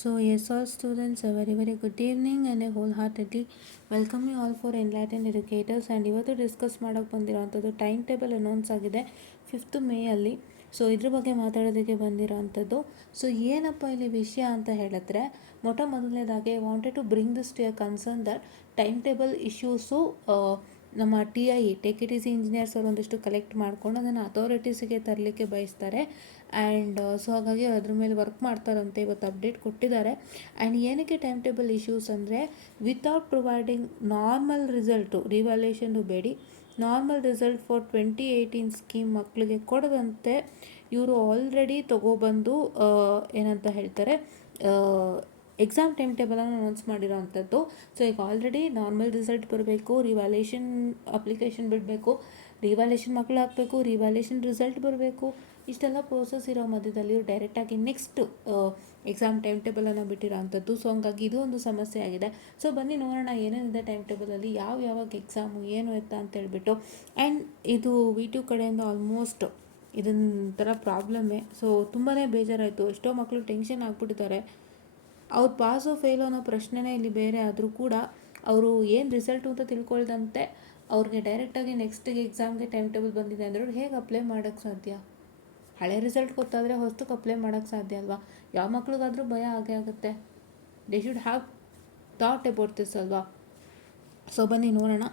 So yes, all students, a very good evening and a wholeheartedly welcome you all for Enlightened Educators. And ಇವತ್ತು discuss ಮಾಡೋಕ್ಕೆ ಬಂದಿರೋವಂಥದ್ದು time table announce ಆಗಿದೆ 5th May ಅಲ್ಲಿ. So ಇದ್ರ ಬಗ್ಗೆ ಮಾತಾಡೋದಕ್ಕೆ ಬಂದಿರೋವಂಥದ್ದು. So ಏನಪ್ಪ ಇಲ್ಲಿ ವಿಷಯ ಅಂತ ಹೇಳಿದ್ರೆ, ಮೊದಲನೇದಾಗಿ wanted to bring this to a concern that time table issues ನಮ್ಮ ಟೇಕ್ ಇಟ್ ಈಸಿ ಇಂಜಿನಿಯರ್ಸ್ ಅವರು ಒಂದಿಷ್ಟು ಕಲೆಕ್ಟ್ ಮಾಡಿಕೊಂಡು ಅದನ್ನು ಅಥಾರಿಟೀಸಿಗೆ ತರಲಿಕ್ಕೆ ಬಯಸ್ತಾರೆ. ಆ್ಯಂಡ್ ಸೊ ಹಾಗಾಗಿ ಅದ್ರ ಮೇಲೆ ವರ್ಕ್ ಮಾಡ್ತಾರಂತೆ, ಇವತ್ತು ಅಪ್ಡೇಟ್ ಕೊಟ್ಟಿದ್ದಾರೆ. ಆ್ಯಂಡ್ ಏನಕ್ಕೆ ಟೈಮ್ ಟೇಬಲ್ ಇಶ್ಯೂಸ್ ಅಂದರೆ, ವಿತೌಟ್ ಪ್ರೊವೈಡಿಂಗ್ ನಾರ್ಮಲ್ ರಿಸಲ್ಟು ರಿವ್ಯಾಲ್ಯೂಷನ್ನು ಬೇಡಿ ನಾರ್ಮಲ್ ರಿಸಲ್ಟ್ ಫಾರ್ 2018 ಸ್ಕೀಮ್ ಮಕ್ಕಳಿಗೆ ಕೊಡದಂತೆ ಇವರು ಆಲ್ರೆಡಿ ತೊಗೊಬಂದು ಏನಂತ ಹೇಳ್ತಾರೆ, ಎಕ್ಸಾಮ್ ಟೈಮ್ ಟೇಬಲನ್ನು ಅನೌನ್ಸ್ ಮಾಡಿರೋ ಅಂಥದ್ದು. ಸೊ ಈಗ ಆಲ್ರೆಡಿ ನಾರ್ಮಲ್ ರಿಸಲ್ಟ್ ಬರಬೇಕು, ರಿವ್ಯಾಲ್ಯೂಷನ್ ಅಪ್ಲಿಕೇಶನ್ ಬಿಡಬೇಕು, ರಿವ್ಯಾಲ್ಯೂಷನ್ ಮಕ್ಕಳು ಹಾಕಬೇಕು, ರಿವ್ಯಾಲ್ಯೂಷನ್ ರಿಸಲ್ಟ್ ಬರಬೇಕು, ಇಷ್ಟೆಲ್ಲ ಪ್ರೋಸೆಸ್ ಇರೋ ಮಧ್ಯದಲ್ಲಿ ಡೈರೆಕ್ಟಾಗಿ ನೆಕ್ಸ್ಟ್ ಎಕ್ಸಾಮ್ ಟೈಮ್ ಟೇಬಲನ್ನು ಬಿಟ್ಟಿರೋ ಅಂಥದ್ದು. ಸೊ ಹಂಗಾಗಿ ಇದು ಒಂದು ಸಮಸ್ಯೆ ಆಗಿದೆ. ಸೊ ಬನ್ನಿ ನೋಡೋಣ ಏನೇನಿದೆ ಟೈಮ್ ಟೇಬಲಲ್ಲಿ, ಯಾವಾಗ ಎಕ್ಸಾಮು ಏನು ಎತ್ತ ಅಂತೇಳ್ಬಿಟ್ಟು. ಆ್ಯಂಡ್ ಇದು V2 ಕಡೆಯಿಂದ ಆಲ್ಮೋಸ್ಟ್ ಇದೊಂಥರ ಪ್ರಾಬ್ಲಮ್ಮೇ. ಸೊ ತುಂಬಾ ಬೇಜಾರಾಯಿತು, ಎಷ್ಟೋ ಮಕ್ಕಳು ಟೆನ್ಷನ್ ಆಗಿಬಿಟ್ಟಿದ್ದಾರೆ. ಅವ್ರು ಪಾಸು ಫೇಲು ಅನ್ನೋ ಪ್ರಶ್ನೆನೇ ಇಲ್ಲಿ ಬೇರೆ ಆದರೂ ಕೂಡ ಅವರು ಏನು ರಿಸಲ್ಟು ಅಂತ ತಿಳ್ಕೊಳ್ದಂತೆ ಅವ್ರಿಗೆ ಡೈರೆಕ್ಟಾಗಿ ನೆಕ್ಸ್ಟಿಗೆ ಎಕ್ಸಾಮ್ಗೆ ಟೈಮ್ ಟೇಬಲ್ ಬಂದಿದೆ ಅಂದರೆ ಅವ್ರು ಹೇಗೆ ಅಪ್ಲೈ ಮಾಡೋಕ್ಕೆ ಸಾಧ್ಯ? ಹಳೆ ರಿಸಲ್ಟ್ ಗೊತ್ತಾದರೆ ಹೊಸದಕ್ಕೆ ಅಪ್ಲೈ ಮಾಡೋಕ್ಕೆ ಸಾಧ್ಯ ಅಲ್ವಾ? ಯಾವ ಮಕ್ಳಿಗಾದರೂ ಭಯ ಆಗೇ ಆಗುತ್ತೆ. They should have thought about this ಅಲ್ವಾ? ಸೊ ಬನ್ನಿ ನೋಡೋಣ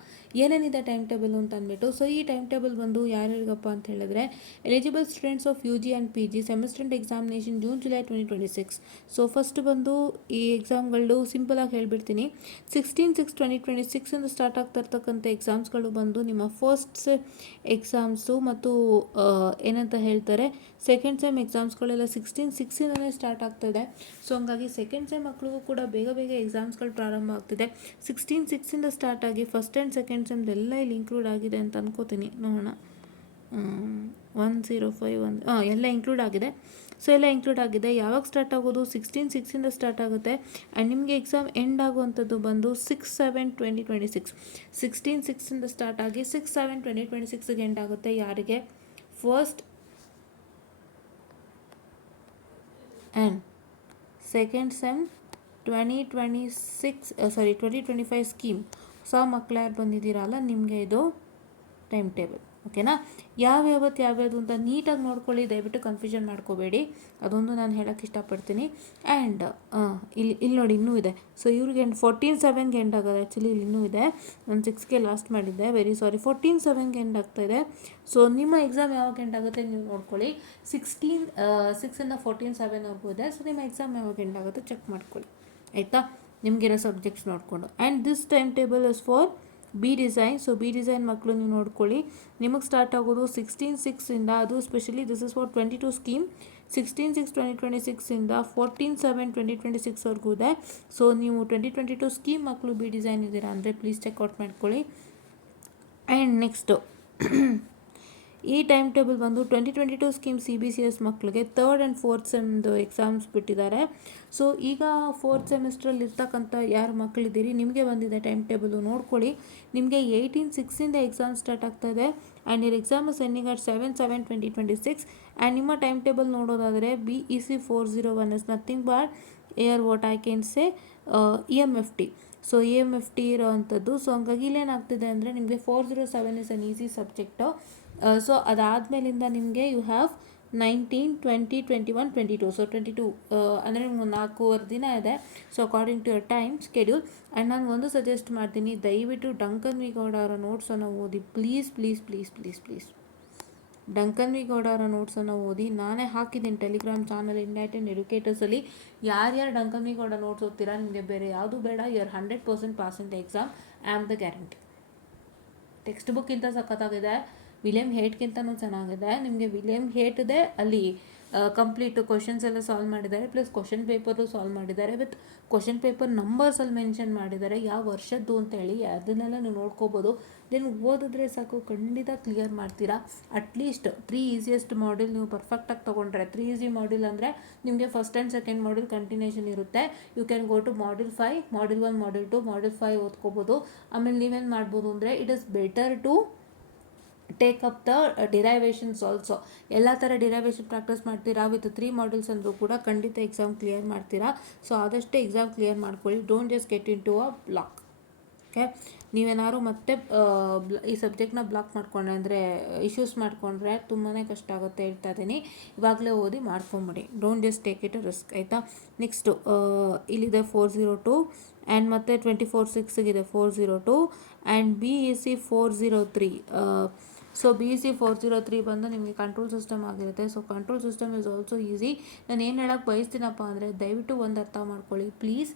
ಏನೇನಿದೆ ಟೈಮ್ ಟೇಬಲು ಅಂತ ಅಂದ್ಬಿಟ್ಟು. ಸೊ ಈ ಟೈಮ್ ಟೇಬಲ್ ಬಂದು ಯಾರ್ಯಾರಿಗಪ್ಪ ಅಂತ ಹೇಳಿದ್ರೆ, eligible students of UG and PG semester and examination June July 2026. So first ಬಂದು ಈ ಎಕ್ಸಾಮ್ಗಳು ಸಿಂಪಲಾಗಿ ಹೇಳ್ಬಿಡ್ತೀನಿ. 16/6/2026 ಇಂದ ಸ್ಟಾರ್ಟ್ ಆಗ್ತಾ ಇರ್ತಕ್ಕಂಥ ಎಕ್ಸಾಮ್ಸ್ಗಳು ಬಂದು ನಿಮ್ಮ ಫಸ್ಟ್ ಎಕ್ಸಾಮ್ಸು ಮತ್ತು ಏನಂತ ಹೇಳ್ತಾರೆ ಸೆಕೆಂಡ್ ಸೆಮ್ ಎಕ್ಸಾಮ್ಸ್ಗಳೆಲ್ಲ 16/6 ಸ್ಟಾರ್ಟ್ ಆಗ್ತಾಯಿದೆ. ಸೊ ಹಂಗಾಗಿ ಸೆಕೆಂಡ್ ಸೆಮ್ ಮಕ್ಕಳಿಗೂ ಕೂಡ ಬೇಗ ಎಕ್ಸಾಮ್ಸ್ಗಳು ಪ್ರಾರಂಭ ಆಗ್ತಿದೆ. 16/6 ಸ್ಟಾರ್ಟ್ ಆಗಿ ಫಸ್ಟ್ ಆ್ಯಂಡ್ ಸೆಕೆಂಡ್ ಸೆಮ್ದೆಲ್ಲ ಇಲ್ಲಿ ಇನ್ಕ್ಲೂಡ್ ಆಗಿದೆ ಅಂತ ಅನ್ಕೋತೀನಿ. ನೋಡೋಣ, 105 ಎಲ್ಲ ಇನ್ಕ್ಲೂಡ್ ಆಗಿದೆ. ಸೊ ಎಲ್ಲ ಇನ್ಕ್ಲೂಡ್ ಆಗಿದೆ. ಯಾವಾಗ ಸ್ಟಾರ್ಟ್ ಆಗೋದು? 16/6 ಸ್ಟಾರ್ಟ್ ಆಗುತ್ತೆ. ಆ್ಯಂಡ್ ನಿಮಗೆ ಎಕ್ಸಾಮ್ ಎಂಡ್ ಆಗುವಂಥದ್ದು ಬಂದು 6/7/2026. 16/6 ಸ್ಟಾರ್ಟ್ ಆಗಿ 6/7/2026ಗೆ ಎಂಡ್ ಆಗುತ್ತೆ. ಯಾರಿಗೆ? First and second sem 2025 scheme ಹೊಸ ಮಕ್ಕಳು ಯಾರು ಬಂದಿದ್ದೀರಲ್ಲ, ನಿಮಗೆ ಇದು ಟೈಮ್ ಟೇಬಲ್. ಓಕೆನಾ? ಯಾವ್ಯಾವುದು ಅಂತ ನೀಟಾಗಿ ನೋಡ್ಕೊಳ್ಳಿ, ದಯವಿಟ್ಟು ಕನ್ಫ್ಯೂಷನ್ ಮಾಡ್ಕೋಬೇಡಿ, ಅದೊಂದು ನಾನು ಹೇಳೋಕ್ಕೆ ಇಷ್ಟಪಡ್ತೀನಿ. ಆ್ಯಂಡ್ ಇಲ್ಲಿ ನೋಡಿ ಇನ್ನೂ ಇದೆ. ಸೊ ಇವ್ರಿಗೆ 14/7ಗೆ ಎಂಡ್ ಆಗೋದು. ಆ್ಯಕ್ಚುಲಿ ಇಲ್ಲಿ ಇನ್ನೂ ಇದೆ, ನಾನು 6ಗೆ ಲಾಸ್ಟ್ ಮಾಡಿದ್ದೆ, ವೆರಿ ಸಾರಿ. 14/7ಗೆ ಎಂಡ್ ಆಗ್ತಾಯಿದೆ. ಸೊ ನಿಮ್ಮ ಎಕ್ಸಾಮ್ ಯಾವಾಗ ಎಂಡ್ ಆಗುತ್ತೆ ನೀವು ನೋಡ್ಕೊಳ್ಳಿ. 6 14/7ವರೆಗೂ ಇದೆ. ಸೊ ನಿಮ್ಮ ಎಕ್ಸಾಮ್ ಯಾವಾಗ ಎಂಡ್ ಆಗುತ್ತೆ ಚೆಕ್ ಮಾಡ್ಕೊಳ್ಳಿ, ಆಯಿತಾ? ನಿಮಗಿರೋ ಸಬ್ಜೆಕ್ಟ್ಸ್ ನೋಡಿಕೊಂಡು. And this time table is for B design. So B design ಮಕ್ಕಳು ನೀವು ನೋಡ್ಕೊಳ್ಳಿ, ನಿಮಗೆ ಸ್ಟಾರ್ಟ್ ಆಗೋದು 16/6 ಅದು specially this is for 22 scheme. 16/6/2026 14/7/2026ವರೆಗೂ ಇದೆ. ಸೊ ನೀವು 2022 ಸ್ಕೀಮ್ ಮಕ್ಕಳು ಬಿ ಡಿಸೈನ್ ಇದ್ದೀರಾ ಅಂದರೆ ಪ್ಲೀಸ್ ಚೆಕ್ಔಟ್ ಮಾಡ್ಕೊಳ್ಳಿ. ಆ್ಯಂಡ್ ನೆಕ್ಸ್ಟು ಈ ಟೈಮ್ ಟೇಬಲ್ ಬಂದು 2022 ಸ್ಕೀಮ್ CBCS ಮಕ್ಕಳಿಗೆ 3rd ಆ್ಯಂಡ್ 4th ಸೆಮ್ದು ಎಕ್ಸಾಮ್ಸ್ ಬಿಟ್ಟಿದ್ದಾರೆ. ಸೊ ಈಗ 4th ಸೆಮಿಸ್ಟ್ರಲ್ಲಿ ಇರ್ತಕ್ಕಂಥ ಯಾರು ಮಕ್ಕಳಿದ್ದೀರಿ ನಿಮಗೆ ಬಂದಿದೆ ಟೈಮ್ ಟೇಬಲು, ನೋಡ್ಕೊಳ್ಳಿ. ನಿಮಗೆ 18/6 ಎಕ್ಸಾಮ್ ಸ್ಟಾರ್ಟ್ ಆಗ್ತಾಯಿದೆ. And your exam is ending at 7/7/2026. And ನಿಮ್ಮ ಟೈಮ್ ಟೇಬಲ್ ನೋಡೋದಾದರೆ BEC 401 is nothing but what I can say EMFT. So EMFT ಇರೋ ಅಂಥದ್ದು. ಸೊ ಹಂಗಾಗಿ ಇಲ್ಲೇನಾಗ್ತಿದೆ ಅಂದರೆ ನಿಮಗೆ 407 is an easy subject. So ಅದಾದಮೇಲಿಂದ ನಿಮಗೆ ಯು ಹ್ಯಾವ್ 19, 20, 21, 22. ಸೊ 22 ಅಂದರೆ ನಿಮ್ಗೆ 4 ದಿನ ಇದೆ. So according to your time schedule. And ನಾನು ಒಂದು ಸಜೆಸ್ಟ್ ಮಾಡ್ತೀನಿ, ದಯವಿಟ್ಟು ಡಂಕನ್ ವಿ ಗೌಡ ಅವರ ನೋಟ್ಸನ್ನು ಓದಿ ಪ್ಲೀಸ್. ಡಂಕನ್ ವಿ ಗೌಡ ಅವರ ನೋಟ್ಸನ್ನು ಓದಿ. ನಾನೇ ಹಾಕಿದ್ದೀನಿ ಟೆಲಿಗ್ರಾಮ್ ಚಾನಲ್ ಎನ್ಲೈಟೆಂಡ್ ಎಡ್ಯುಕೇಟರ್ಸಲ್ಲಿ. ಯಾರ್ಯಾರು ಡಂಕನ್ ವಿ ಗೌಡ ನೋಟ್ಸ್ ಓದ್ತೀರಾ ನಿಮಗೆ ಬೇರೆ ಯಾವುದು ಬೇಡ. You are 100% pass in the exam. I am the guarantee. Text ಬುಕ್ಕಿಂತ ಸಖತ್ತಾಗಿದೆ, ವಿಲಿಯಮ್ ಹೇಟ್ಗಿಂತನೂ ಚೆನ್ನಾಗಿದೆ. ನಿಮಗೆ ವಿಲಿಯಮ್ ಹೇಟ್ದೆ ಅಲ್ಲಿ ಕಂಪ್ಲೀಟ್ ಕ್ವಶನ್ಸ್ ಎಲ್ಲ ಸಾಲ್ವ್ ಮಾಡಿದ್ದಾರೆ, ಪ್ಲಸ್ ಕ್ವಶನ್ ಪೇಪರು ಸಾಲ್ವ್ ಮಾಡಿದ್ದಾರೆ, ವಿತ್ ಕ್ವಶನ್ ಪೇಪರ್ ನಂಬರ್ಸಲ್ಲಿ ಮೆನ್ಷನ್ ಮಾಡಿದ್ದಾರೆ ಯಾವ ವರ್ಷದ್ದು ಅಂತೇಳಿ. ಅದನ್ನೆಲ್ಲ ನೀವು ನೋಡ್ಕೋಬೋದು. ದೆನ್ ಓದಿದ್ರೆ ಸಾಕು, ಖಂಡಿತ ಕ್ಲಿಯರ್ ಮಾಡ್ತೀರಾ. ಅಟ್ಲೀಸ್ಟ್ 3 ಈಸಿಯೆಸ್ಟ್ ಮಾಡ್ಯೂಲ್ ನೀವು ಪರ್ಫೆಕ್ಟಾಗಿ ತೊಗೊಂಡ್ರೆ, 3 ಈಸಿ ಮಾಡ್ಯೂಲ್ ಅಂದರೆ ನಿಮಗೆ first and second module continuation ಇರುತ್ತೆ. You can go to module 5, module 1, module 2, module 5 ಓದ್ಕೋಬೋದು. ಆಮೇಲೆ ನೀವೇನು ಮಾಡ್ಬೋದು ಅಂದರೆ, it is better to take up the derivations also. ಎಲ್ಲ ಥರ ಡಿರೈವೇಷನ್ ಪ್ರಾಕ್ಟೀಸ್ ಮಾಡ್ತೀರಾ ವಿತ್ 3 ಮಾಡ್ಯೂಲ್ಸ್ ಅಂದರೂ ಕೂಡ ಖಂಡಿತ ಎಕ್ಸಾಮ್ ಕ್ಲಿಯರ್ ಮಾಡ್ತೀರಾ. ಸೊ ಆದಷ್ಟು ಎಕ್ಸಾಮ್ ಕ್ಲಿಯರ್ ಮಾಡ್ಕೊಳ್ಳಿ. Don't just get into a block. Okay, ನೀವೇನಾದ್ರು ಮತ್ತೆ ಈ ಸಬ್ಜೆಕ್ಟ್ನ ಬ್ಲಾಕ್ ಮಾಡ್ಕೊಂಡ್ರೆ ಅಂದರೆ ಇಶ್ಯೂಸ್ ಮಾಡಿಕೊಂಡ್ರೆ ತುಂಬಾ ಕಷ್ಟ ಆಗುತ್ತೆ ಹೇಳ್ತಾ ಇದ್ದೀನಿ. ಇವಾಗಲೇ ಓದಿ ಮಾಡ್ಕೊಂಬಿಡಿ. Don't just take it a risk, ಆಯಿತಾ. ನೆಕ್ಸ್ಟು ಇಲ್ಲಿದೆ 402 ಆ್ಯಂಡ್ ಮತ್ತು 24/6 402 ಆ್ಯಂಡ್ BEC 403. ಸೊ BEC 403 ಬಂದು ನಿಮಗೆ ಕಂಟ್ರೋಲ್ ಸಿಸ್ಟಮ್ ಆಗಿರುತ್ತೆ. So control system is also easy. ನಾನು ಏನು ಹೇಳೋಕ್ಕೆ ಬಯಸ್ತೀನಪ್ಪ ಅಂದರೆ ದಯವಿಟ್ಟು ಒಂದು ಅರ್ಥ ಮಾಡ್ಕೊಳ್ಳಿ ಪ್ಲೀಸ್.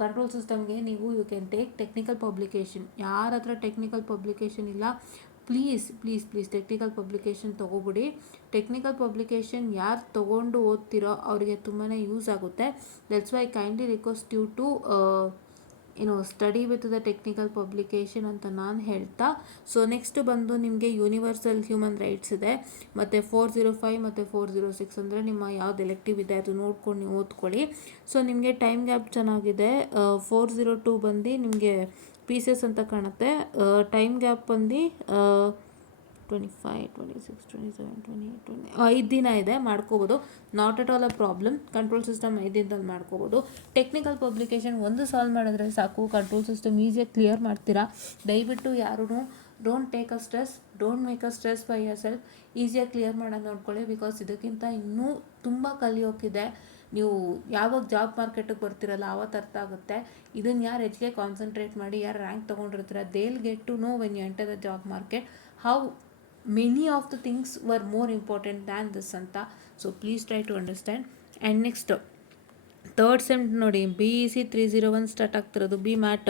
ಕಂಟ್ರೋಲ್ ಸಿಸ್ಟಮ್ಗೆ ನೀವು you can take technical publication. ಯಾರ ಹತ್ರ ಟೆಕ್ನಿಕಲ್ ಪಬ್ಲಿಕೇಶನ್ ಇಲ್ಲ please please please technical publication ತೊಗೊಬಿಡಿ. ಟೆಕ್ನಿಕಲ್ ಪಬ್ಲಿಕೇಶನ್ ಯಾರು ತೊಗೊಂಡು ಓದ್ತಿರೋ ಅವರಿಗೆ ತುಂಬಾ ಯೂಸ್ ಆಗುತ್ತೆ. That's why kindly request you to study with the technical publication ಅಂತ ನಾನು ಹೇಳ್ತಾ. ಸೊ ನೆಕ್ಸ್ಟ್ ಬಂದು ನಿಮಗೆ ಯೂನಿವರ್ಸಲ್ ಹ್ಯೂಮನ್ ರೈಟ್ಸ್ ಇದೆ, ಮತ್ತು 405 ಮತ್ತು 406 ಅಂದರೆ ನಿಮ್ಮ ಯಾವ್ದು ಎಲೆಕ್ಟಿವ್ ಇದೆ ಅದು ನೋಡ್ಕೊಂಡು ನೀವು ಓದ್ಕೊಳ್ಳಿ. ಸೊ ನಿಮಗೆ ಟೈಮ್ ಗ್ಯಾಪ್ ಚೆನ್ನಾಗಿದೆ. 402 ಬಂದು ನಿಮಗೆ ಪೀಸಸ್ ಅಂತ ಕಾಣುತ್ತೆ. ಟೈಮ್ ಗ್ಯಾಪ್ ಬಂದು 25, 26, 27, 28, 5 ದಿನ ಇದೆ, ಮಾಡ್ಕೋಬೋದು. Not at all a problem. Control system 5 ದಿನದಲ್ಲಿ ಮಾಡ್ಕೋಬೋದು. ಟೆಕ್ನಿಕಲ್ ಪಬ್ಲಿಕೇಶನ್ ಒಂದು ಸಾಲ್ವ್ ಮಾಡಿದ್ರೆ ಸಾಕು, ಕಂಟ್ರೋಲ್ ಸಿಸ್ಟಮ್ ಈಸಿಯಾಗಿ ಕ್ಲಿಯರ್ ಮಾಡ್ತೀರಾ. ದಯವಿಟ್ಟು ಯಾರೂ don't take a stress, don't make a stress by yourself. ಈಸಿಯಾಗಿ ಕ್ಲಿಯರ್ ಮಾಡೋದು ನೋಡ್ಕೊಳ್ಳಿ. ಬಿಕಾಸ್ ಇದಕ್ಕಿಂತ ಇನ್ನೂ ತುಂಬ ಕಲಿಯೋಕ್ಕಿದೆ. ನೀವು ಯಾವಾಗ ಜಾಬ್ ಮಾರ್ಕೆಟಿಗೆ ಬರ್ತಿರಲ್ಲ ಆವತ್ತು ಅರ್ಥ ಆಗುತ್ತೆ. ಇದನ್ನು ಯಾರು ಹೆಚ್ಚಿಗೆ ಕಾನ್ಸಂಟ್ರೇಟ್ ಮಾಡಿ ಯಾರು ರ್ಯಾಂಕ್ ತೊಗೊಂಡಿರ್ತೀರ they will get to know when you enter the job market how many of the things were more important than this ಅಂತ. So please try to understand. And next third sem ನೋಡಿ, BEC 301 start ಆಗ್ತಿರೋದು. BMAT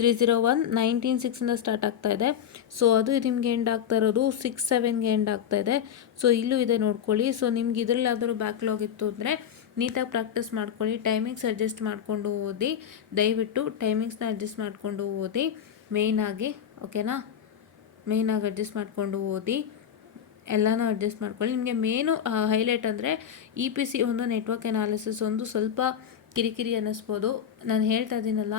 301 19/6 start ಆಗ್ತಾ ಇದೆ. So ಅದು ನಿಮಗೆ end ಆಗ್ತಾ ಇರೋದು 6/7 end ಆಗ್ತಾ ಇದೆ. ಸೊ ಇಲ್ಲೂ ಇದೆ ನೋಡ್ಕೊಳ್ಳಿ. ಸೊ ನಿಮ್ಗೆ ಇದರಲ್ಲಿ ಯಾವ್ದಾದ್ರು ಬ್ಯಾಕ್ಲಾಗ್ ಇತ್ತು ಅಂದರೆ ನೀಟಾಗಿ ಪ್ರಾಕ್ಟೀಸ್ ಮಾಡ್ಕೊಳ್ಳಿ. ಟೈಮಿಂಗ್ಸ್ ಅಡ್ಜಸ್ಟ್ ಮಾಡಿಕೊಂಡು ಓದಿ. ದಯವಿಟ್ಟು ಟೈಮಿಂಗ್ಸ್ನ ಅಡ್ಜಸ್ಟ್ ಮಾಡಿಕೊಂಡು ಓದಿ ಮೇಯ್ನಾಗಿ, ಓಕೆನಾ. ಮೇಯ್ನಾಗಿ ಅಡ್ಜಸ್ಟ್ ಮಾಡಿಕೊಂಡು ಓದಿ, ಎಲ್ಲನೂ ಅಡ್ಜಸ್ಟ್ ಮಾಡ್ಕೊಳ್ಳಿ. ನಿಮಗೆ ಮೇನು ಹೈಲೈಟ್ ಅಂದರೆ EPC ಒಂದು ನೆಟ್ವರ್ಕ್ ಅನಾಲಿಸಿಸ್ ಒಂದು ಸ್ವಲ್ಪ ಕಿರಿಕಿರಿ ಅನ್ನಿಸ್ಬೋದು. ನಾನು ಹೇಳ್ತಾ ಇದ್ದೀನಲ್ಲ,